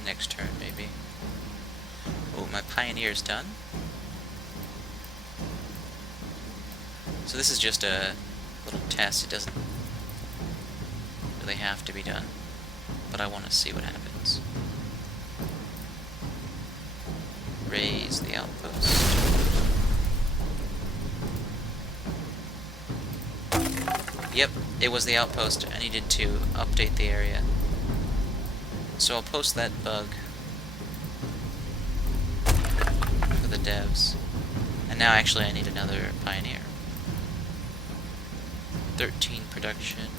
Next turn, maybe. Oh, my pioneer's done. So this is just a little test. It doesn't really have to be done, but I want to see what happens. Raise the outpost. Yep, it was the outpost. I needed to update the area. So I'll post that bug for the devs. And now actually I need another pioneer. 13 production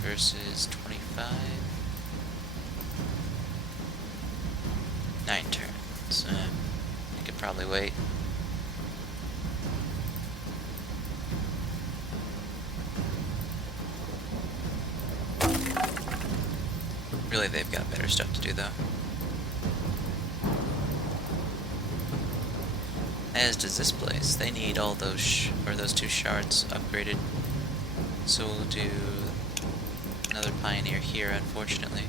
versus 25. 9 turns. I could probably wait. Really, they've got better stuff to do, though. As does this place. They need all those those 2 shards upgraded. So we'll do another pioneer here, unfortunately.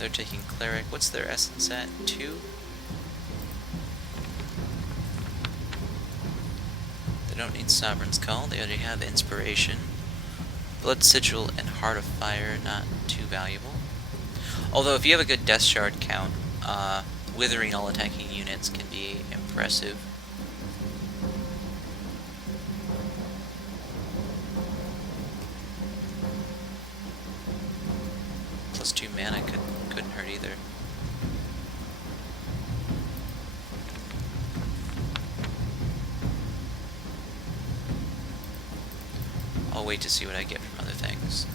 They're taking cleric. What's their essence at? 2? They don't need Sovereign's Call, they already have Inspiration. Blood Sigil and Heart of Fire, not too valuable. Although if you have a good Death Shard count, withering all attacking units can be impressive. Plus 2 mana couldn't hurt either. I'll wait to see what I get from other things.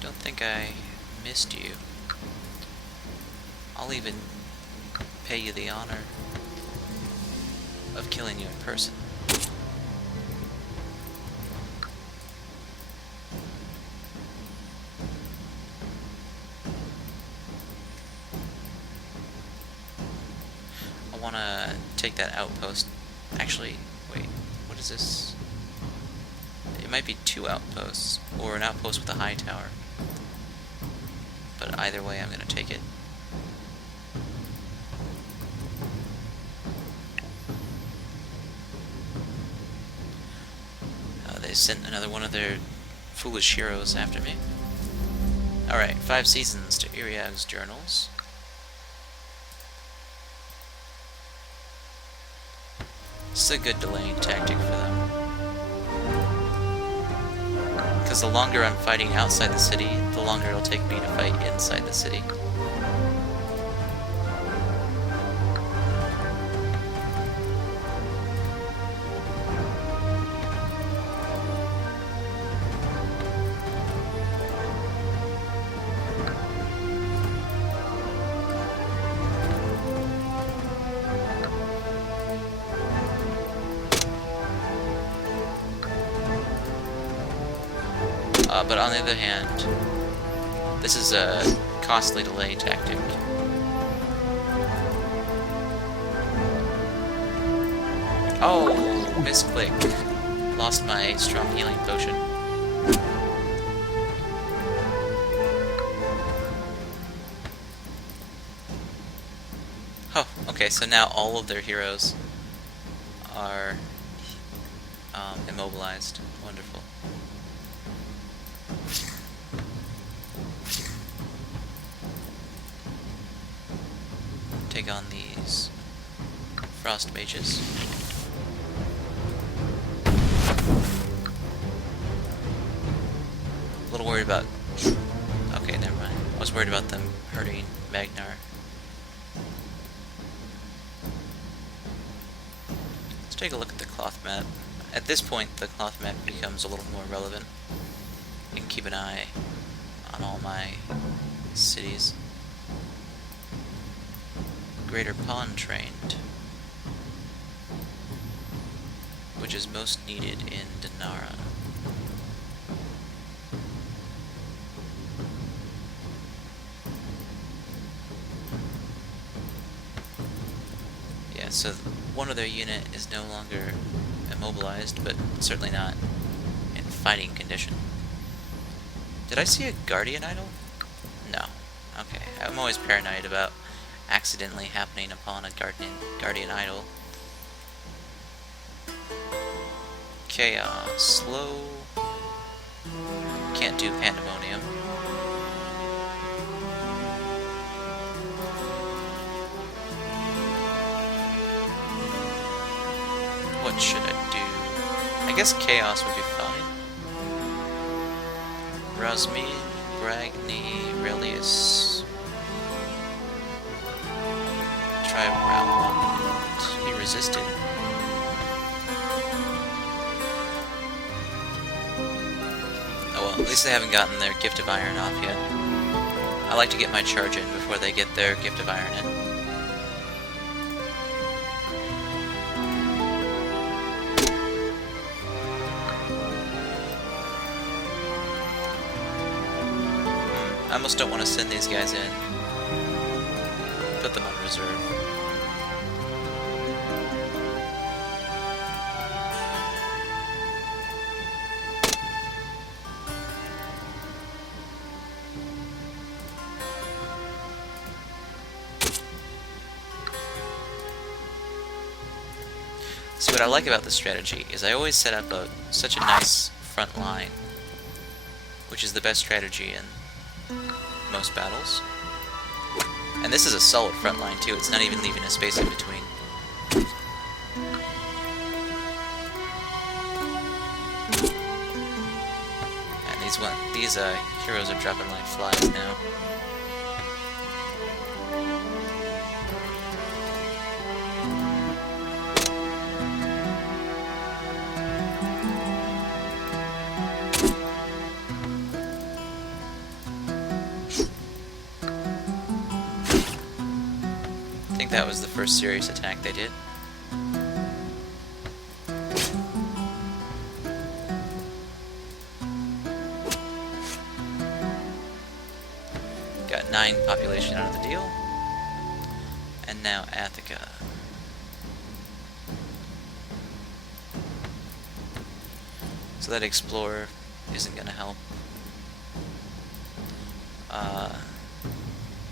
Don't think I missed you. I'll even pay you the honor of killing you in person. I want to take that outpost. Actually, What is this? It might be 2 outposts, or an outpost with a high tower. But either way, I'm going to take it. They sent another one of their foolish heroes after me. Alright, 5 seasons to Iriag's journals. This is a good delaying tactic for them. Because the longer I'm fighting outside the city, the longer it'll take me to fight inside the city. But on the other hand, this is a costly delay tactic. Oh, misclick. Lost my strong healing potion. Oh, okay, so now all of their heroes are immobilized. Wonderful. Take on these frost mages. A little worried about... Okay, never mind. I was worried about them hurting Magnar. Let's take a look at the cloth map. At this point, the cloth map becomes a little more relevant. You can keep an eye on all my cities. Greater Pawn trained, which is most needed in Dinara. Yeah, so one of their unit is no longer immobilized, but certainly not in fighting condition. Did I see a Guardian Idol? No. Okay, I'm always paranoid about accidentally happening upon a guardian idol. Chaos, slow. Can't do pandemonium. What should I do? I guess chaos would be fine. Rasmin, Bragni, Relius. Try round 1. He resisted. Oh well, at least they haven't gotten their Gift of Iron off yet. I like to get my charge in before they get their Gift of Iron in. I almost don't want to send these guys in. Put them on reserve. See, what I like about this strategy is I always set up such a nice front line, which is the best strategy in most battles. And this is a solid front line too, it's not even leaving a space in between. And these heroes are dropping like flies now. I think that was the first serious attack they did. Got 9 population out of the deal. And now Attica. So that explorer isn't going to help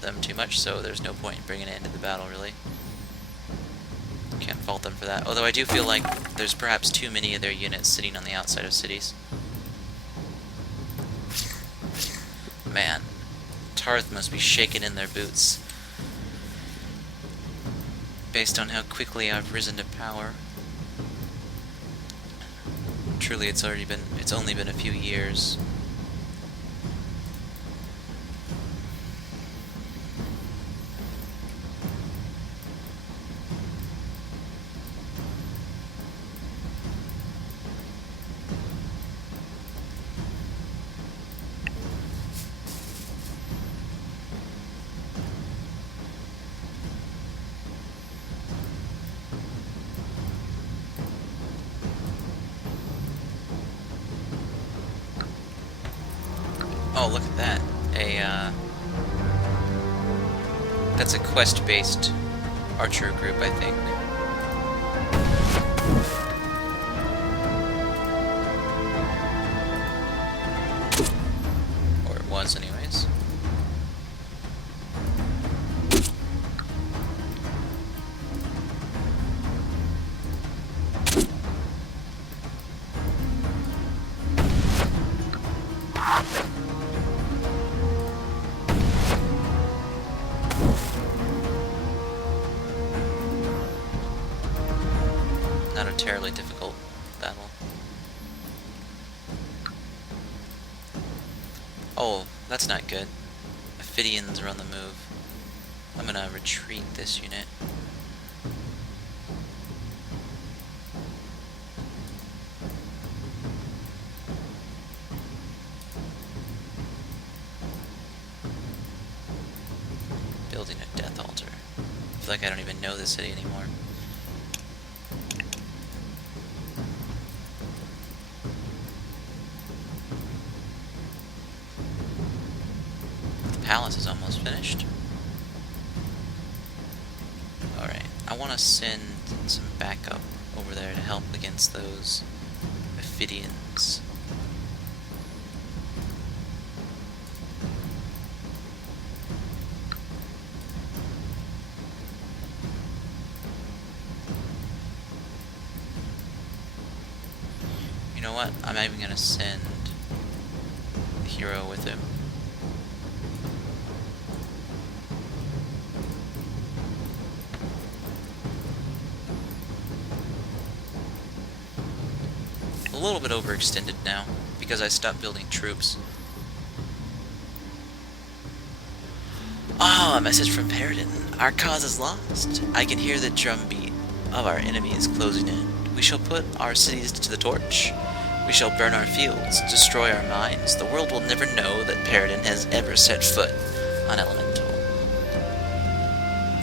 them too much, so there's no point in bringing it into the battle, really. Can't fault them for that. Although I do feel like there's perhaps too many of their units sitting on the outside of cities. Man, Tarth must be shaking in their boots based on how quickly I've risen to power. Truly, it's only been a few years. Oh, look at that. That's a quest-based archer group, I think. Or it was, anyways. Not a terribly difficult battle. Oh, that's not good. Ophidians are on the move. I'm gonna retreat this unit. Building a death altar. I feel like I don't even know this city anymore. Palace is almost finished. Alright, I want to send some backup over there to help against those Ophidians. You know what? I'm not even going to send the hero with him. A little bit overextended now, because I stopped building troops. Ah, a message from Paradin. Our cause is lost. I can hear the drumbeat of our enemies closing in. We shall put our cities to the torch. We shall burn our fields, destroy our mines. The world will never know that Paradin has ever set foot on Elemental.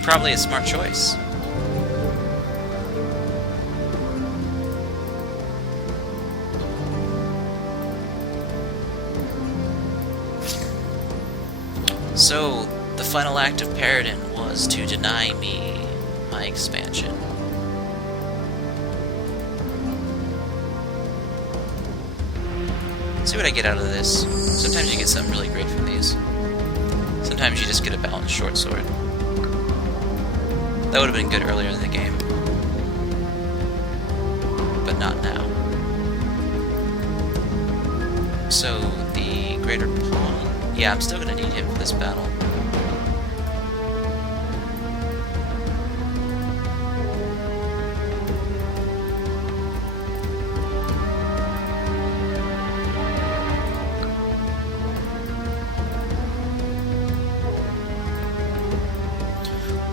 Probably a smart choice. So, the final act of Paradin was to deny me my expansion. Let's see what I get out of this. Sometimes you get something really great from these. Sometimes you just get a balanced short sword. That would have been good earlier in the game. But not now. So, the greater pawn. Yeah, I'm still gonna need him for this battle.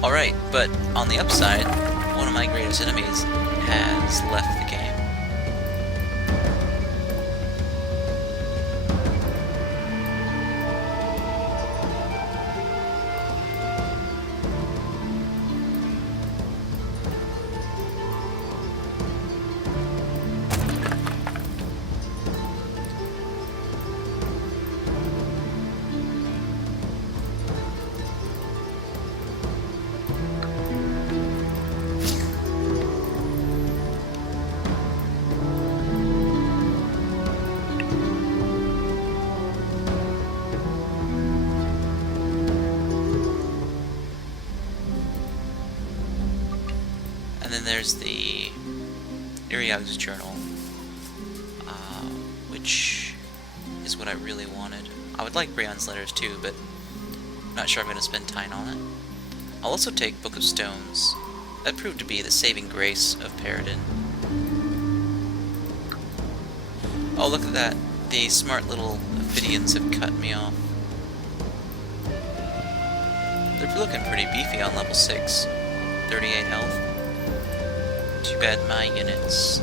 Alright, but on the upside, one of my greatest enemies has left the game. then there's the Iriag's journal, which is what I really wanted. I would like Brion's letters too, but I'm not sure I'm going to spend time on it. I'll also take Book of Stones. That proved to be the saving grace of Paradin. Oh, look at that. The smart little Ophidians have cut me off. They're looking pretty beefy on level 6. 38 health. Too bad my units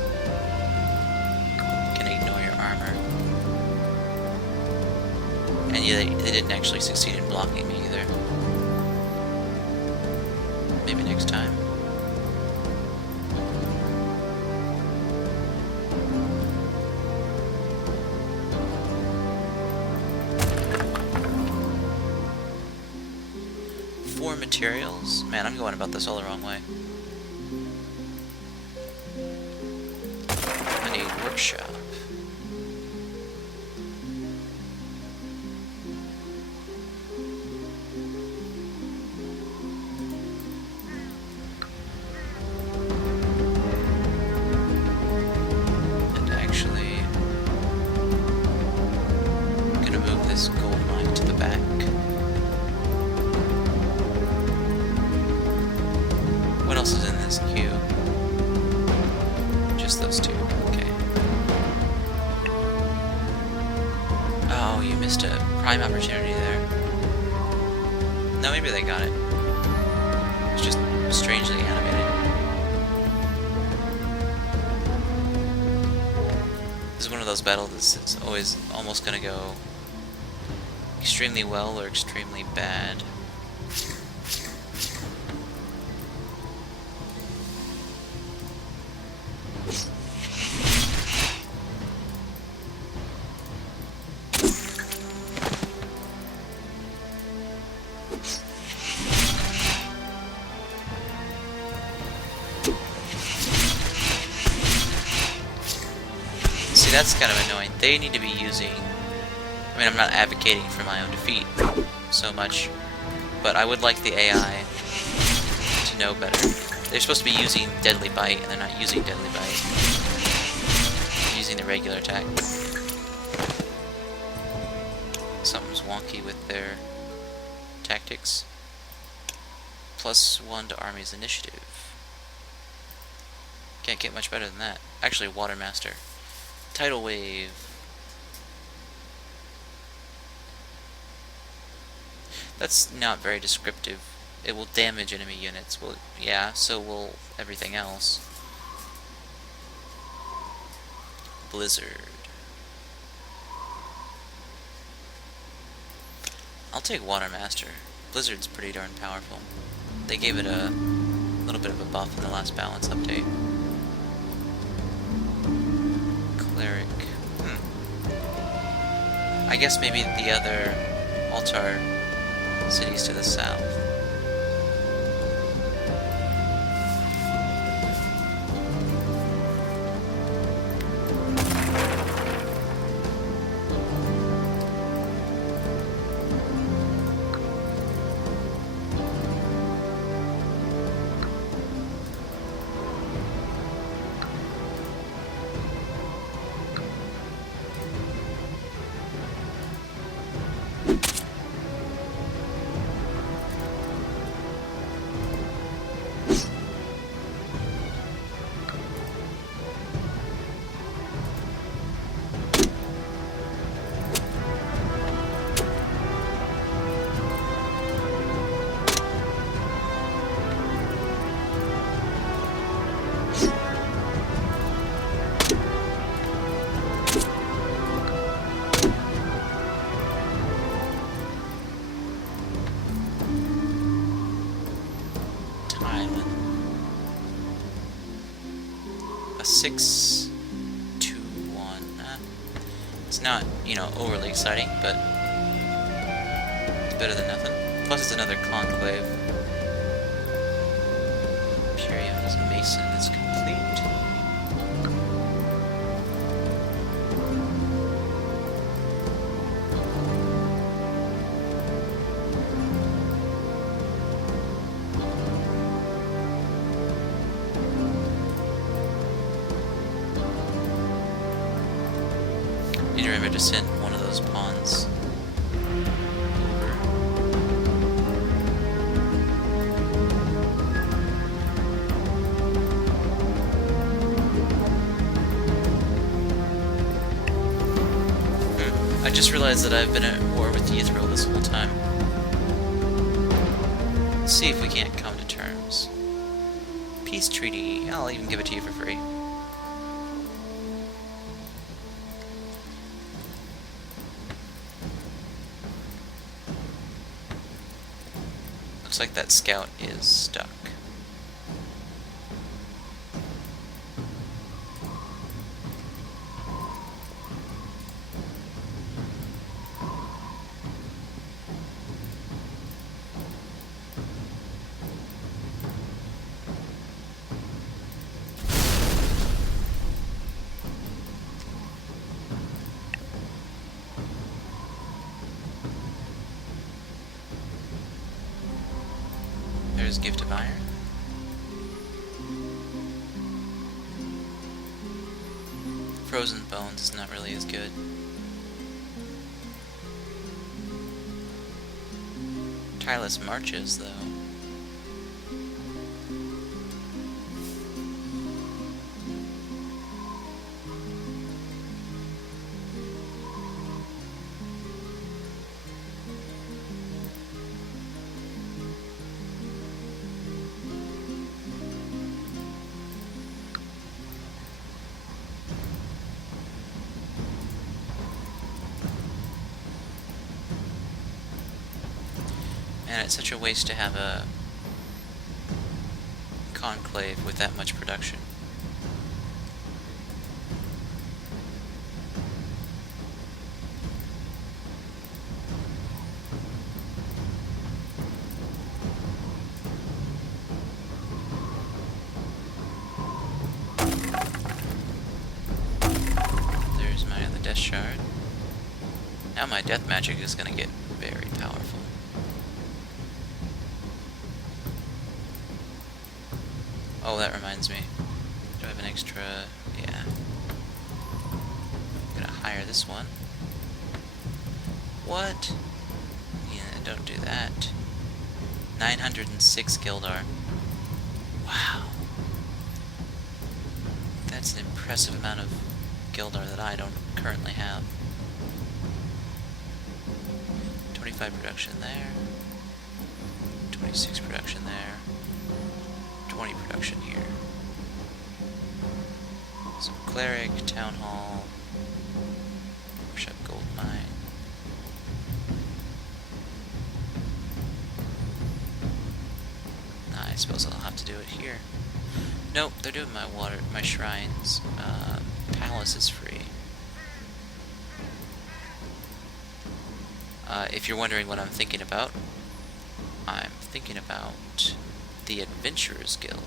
can ignore your armor. And yeah, they didn't actually succeed in blocking me either. Maybe next time. Materials? Man, I'm going about this all the wrong way. I need workshop. And actually, I'm gonna move this gold mine to the back. What else is in this queue? Just those two. Okay. Oh, you missed a prime opportunity there. No, maybe they got it. It's just strangely animated. This is one of those battles that's always almost gonna go extremely well or extremely bad. See, that's kind of annoying. They need to be using... I mean, I'm not advocating for my own defeat so much, but I would like the AI to know better. They're supposed to be using Deadly Bite, and they're not using Deadly Bite. They're using the regular attack. Something's wonky with their tactics. +1 to Army's initiative. Can't get much better than that. Actually, Watermaster. Tidal Wave. That's not very descriptive. It will damage enemy units. Well, yeah, so will everything else. Blizzard. I'll take Watermaster. Blizzard's pretty darn powerful. They gave it a little bit of a buff in the last balance update. Cleric. I guess maybe the other altar cities to the south. A 6-2-1. It's not, overly exciting, but it's better than nothing. Plus, it's another conclave. Purion's Mason is complete. to remember to send one of those pawns over. I just realized that I've been at war with Yithril this whole time. Let's see if we can't come to terms. Peace treaty. I'll even give it to you for free. Looks like that scout is stuck. There's Gift of Iron. Frozen Bones is not really as good. Tireless Marches, though. Man, it's such a waste to have a conclave with that much production. There's my other death shard. Now my death magic is gonna get very powerful. Oh, that reminds me. Do I have an extra? Yeah. I'm gonna hire this one. What? Yeah, don't do that. 906 Gildar. Wow. That's an impressive amount of Gildar that I don't currently have. 25 production there. 26 production there. 20 production here. So Cleric, Town Hall, Workshop Gold Mine. I suppose I'll have to do it here. Nope, they're doing my shrines. Palace is free. If you're wondering what I'm thinking about, I'm thinking about the Adventurers Guild.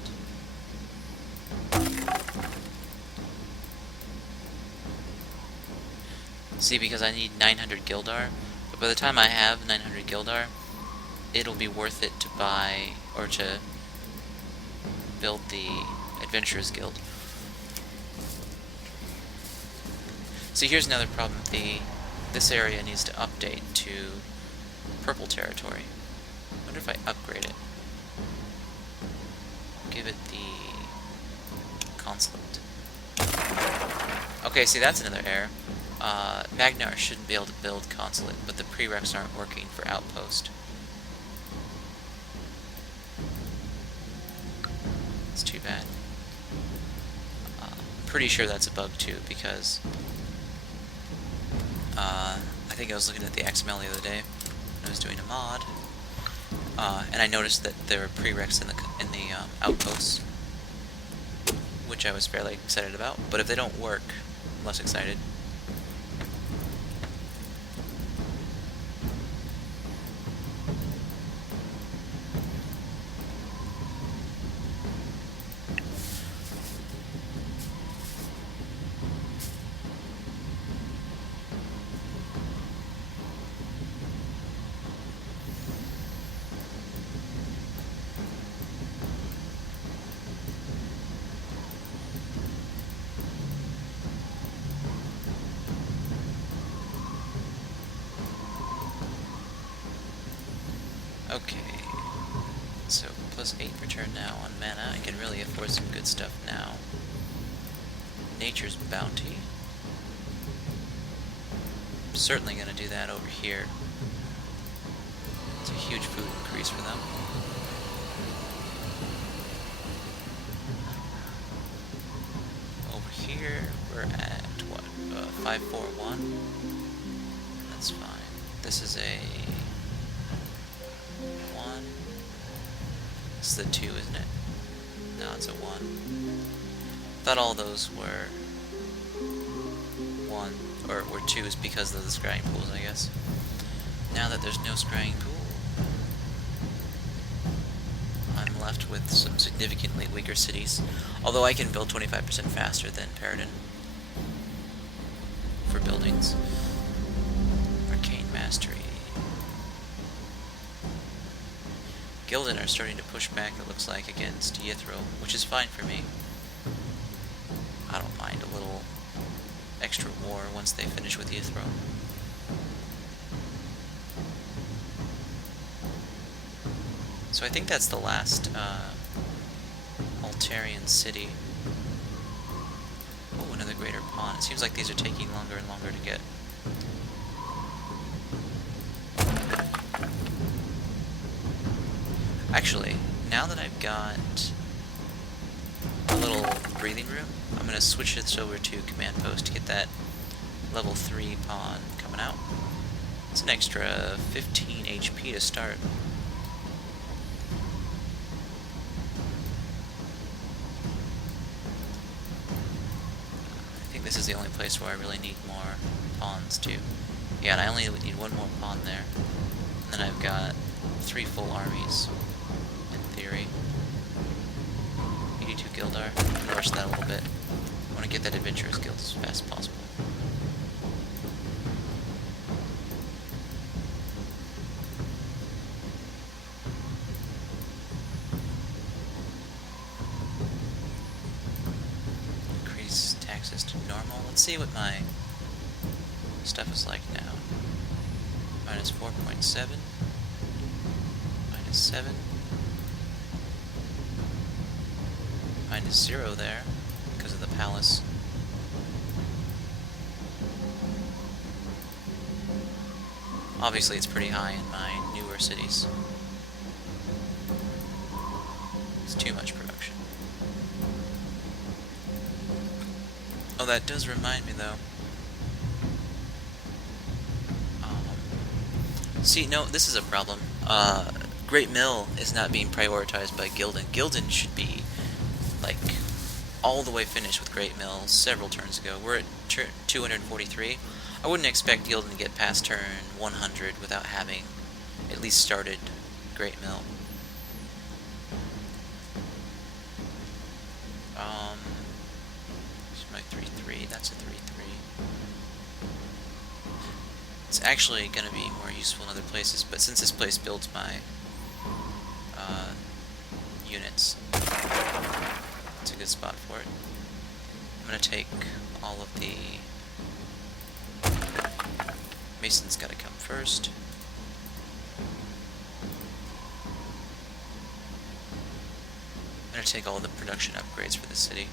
See, because I need 900 Gildar, but by the time I have 900 Gildar, it'll be worth it to buy, or to build the Adventurers Guild. See, here's another problem. This area needs to update to purple territory. I wonder if I upgrade it. Give it the consulate. Okay, see, that's another error. Magnar shouldn't be able to build consulate, but the prereqs aren't working for outpost. It's too bad. I'm pretty sure that's a bug too, because I think I was looking at the XML the other day when I was doing a mod, and I noticed that there were prereqs in the outposts, which I was fairly excited about. But if they don't work, I'm less excited. Okay. So, plus 8 return now on mana. I can really afford some good stuff now. Nature's Bounty. I'm certainly going to do that over here. It's a huge food increase for them. Over here, we're at, what, 541? That's fine. This is a 1. This is the 2, isn't it? No, it's a 1. Thought all those were 1, or were 2s because of the scrying pools, I guess. Now that there's no scrying pool, I'm left with some significantly weaker cities. Although I can build 25% faster than Paradin for buildings. Arcane Mastery. Gildan are starting to push back, it looks like, against Yithro, which is fine for me. I don't mind a little extra war once they finish with Yithro. So I think that's the last Altarian city. Oh, another greater pawn. It seems like these are taking longer and longer to get. Actually, now that I've got a little breathing room, I'm going to switch this over to Command Post to get that level 3 pawn coming out. It's an extra 15 HP to start. I think this is the only place where I really need more pawns too. Yeah, and I only need 1 more pawn there. And then I've got 3 full armies, in theory. 82 Gildar. I'm gonna rush that a little bit. I want to get that Adventurer's Guild as fast as possible. Increase taxes to normal. Let's see what my stuff is like now. Minus 4.7. Minus 7. Minus 0 there, because of the palace. Obviously it's pretty high in my newer cities. It's too much production. Oh, that does remind me though. See, no, this is a problem. Great Mill is not being prioritized by Gildan. Gildan should be, like, all the way finished with Great Mill several turns ago. We're at 243. I wouldn't expect Gildan to get past turn 100 without having at least started Great Mill. Here's my 3-3. That's a 3-3. It's actually going to be more useful in other places, but since this place builds my units, it's a good spot for it. I'm going to take all of the Mason's got to come first. I'm going to take all the production upgrades for the city.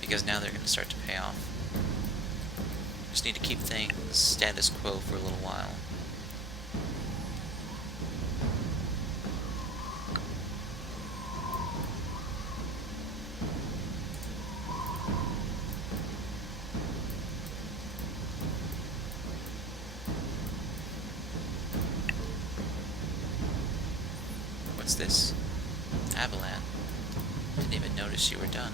Because now they're going to start to pay off. Just need to keep things status quo for a little while. What's this? Avalan. Didn't even notice you were done.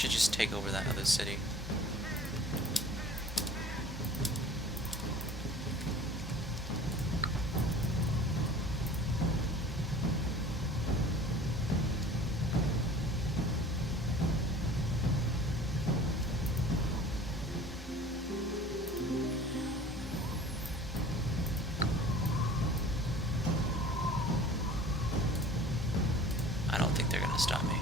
should just take over that other city. I don't think they're gonna stop me.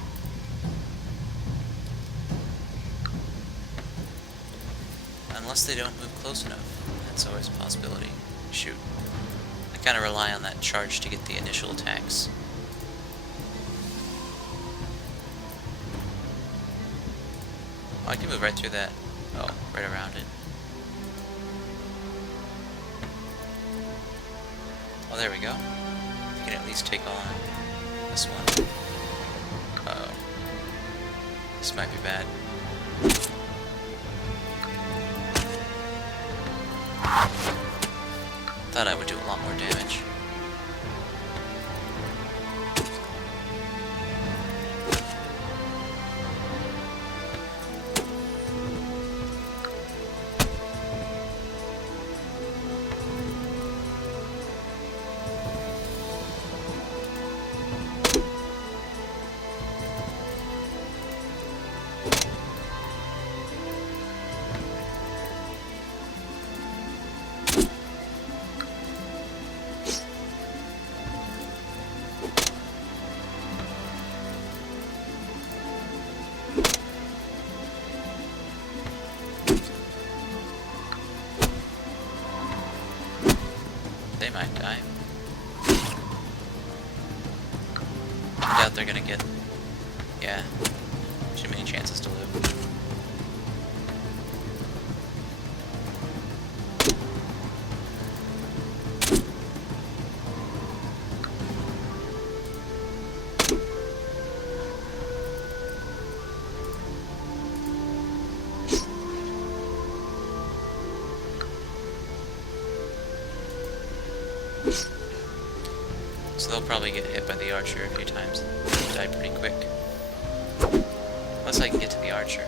Unless they don't move close enough. That's always a possibility. Shoot. I kind of rely on that charge to get the initial attacks. Oh, I can move right through that. Oh, right around it. Oh, there we go. We can at least take on this one. Uh-oh. This might be bad. Thought I would do a lot more damage. They might die. I doubt they're gonna get... Yeah. Too many chances to live. So they'll probably get hit by the archer a few times and die pretty quick. Unless I can get to the archer.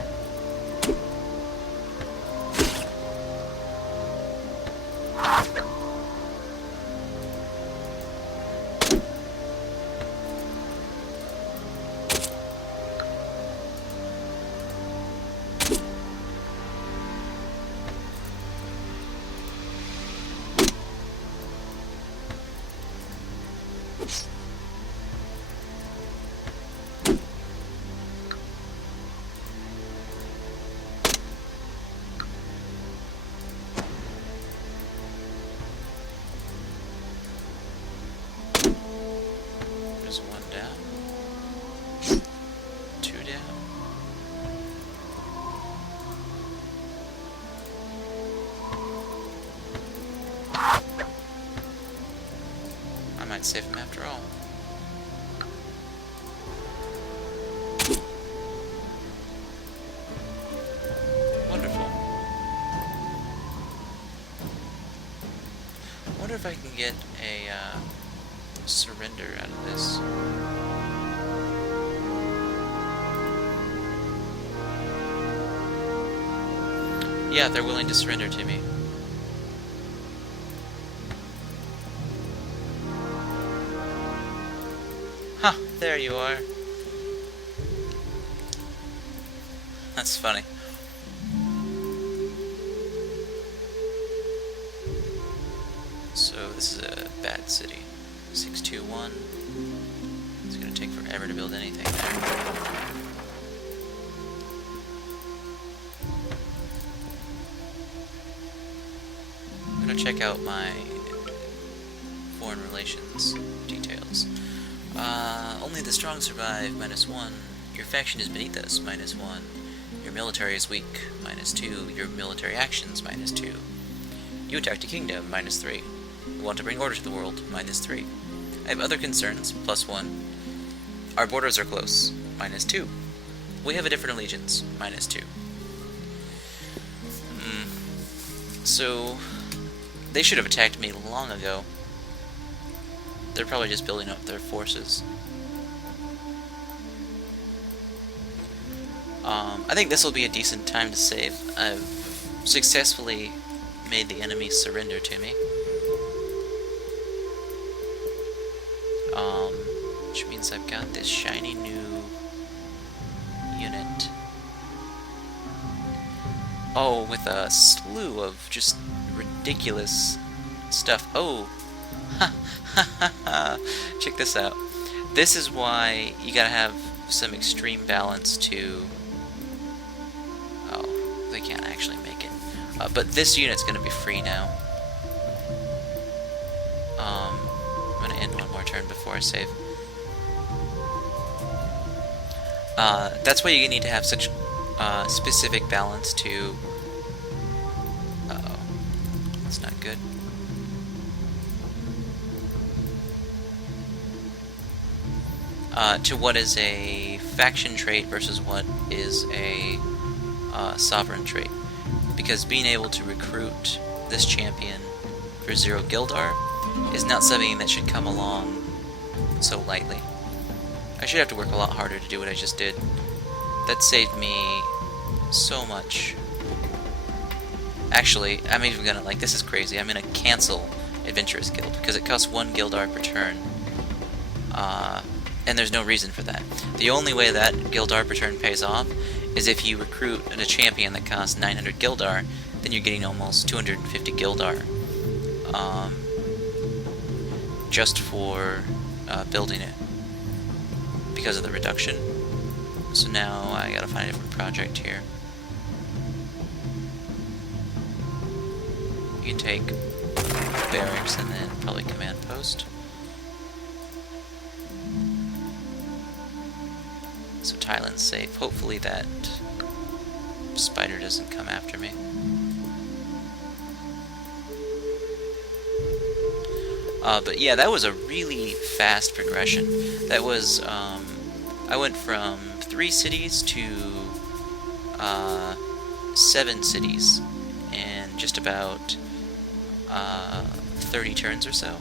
There's one down. Two down. I might save him after all. Wonderful. I wonder if I can get a surrender out of this. Yeah, they're willing to surrender to me. Huh, there you are. That's funny. So this is a bad city. 621. It's gonna take forever to build anything there. I'm gonna check out my foreign relations details. Only the strong survive, -1. Your faction is beneath us, -1. Your military is weak, -2. Your military actions, -2. You attacked a kingdom, -3. You want to bring order to the world, -3. I have other concerns, +1. Our borders are close, -2. We have a different allegiance, -2. So, they should have attacked me long ago. They're probably just building up their forces. I think this will be a decent time to save. I've successfully made the enemy surrender to me. Which means I've got this shiny new unit. Oh, with a slew of just ridiculous stuff. Oh! Check this out. This is why you gotta have some extreme balance to... Oh, they can't actually make it. But this unit's gonna be free now. I'm gonna end one more turn before I save. That's why you need to have such specific balance to... Uh-oh. That's not good. To what is a faction trait versus what is a sovereign trait. Because being able to recruit this champion for 0 Gildar is not something that should come along so lightly. I should have to work a lot harder to do what I just did. That saved me so much. Actually, I'm even gonna, like, this is crazy, I'm gonna cancel Adventurous Guild, because it costs 1 Gildar per turn. And there's no reason for that. The only way that Gildar per turn pays off is if you recruit a champion that costs 900 Gildar, then you're getting almost 250 Gildar. Just for building it. Because of the reduction. So now I gotta find a different project here. You can take barracks and then probably command post. So Thailand's safe. Hopefully that spider doesn't come after me. But yeah, that was a really fast progression. That was, I went from 3 cities to 7 cities in just about 30 turns or so.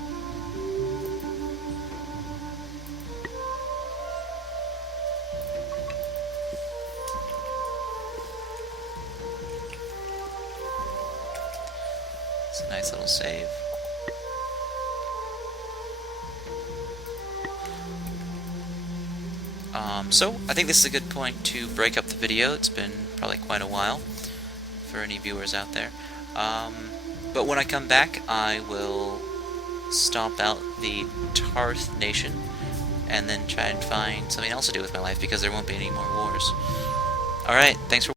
It's a nice little save. So, I think this is a good point to break up the video. It's been probably quite a while for any viewers out there. But when I come back, I will stomp out the Tarth Nation and then try and find something else to do with my life, because there won't be any more wars. Alright, thanks for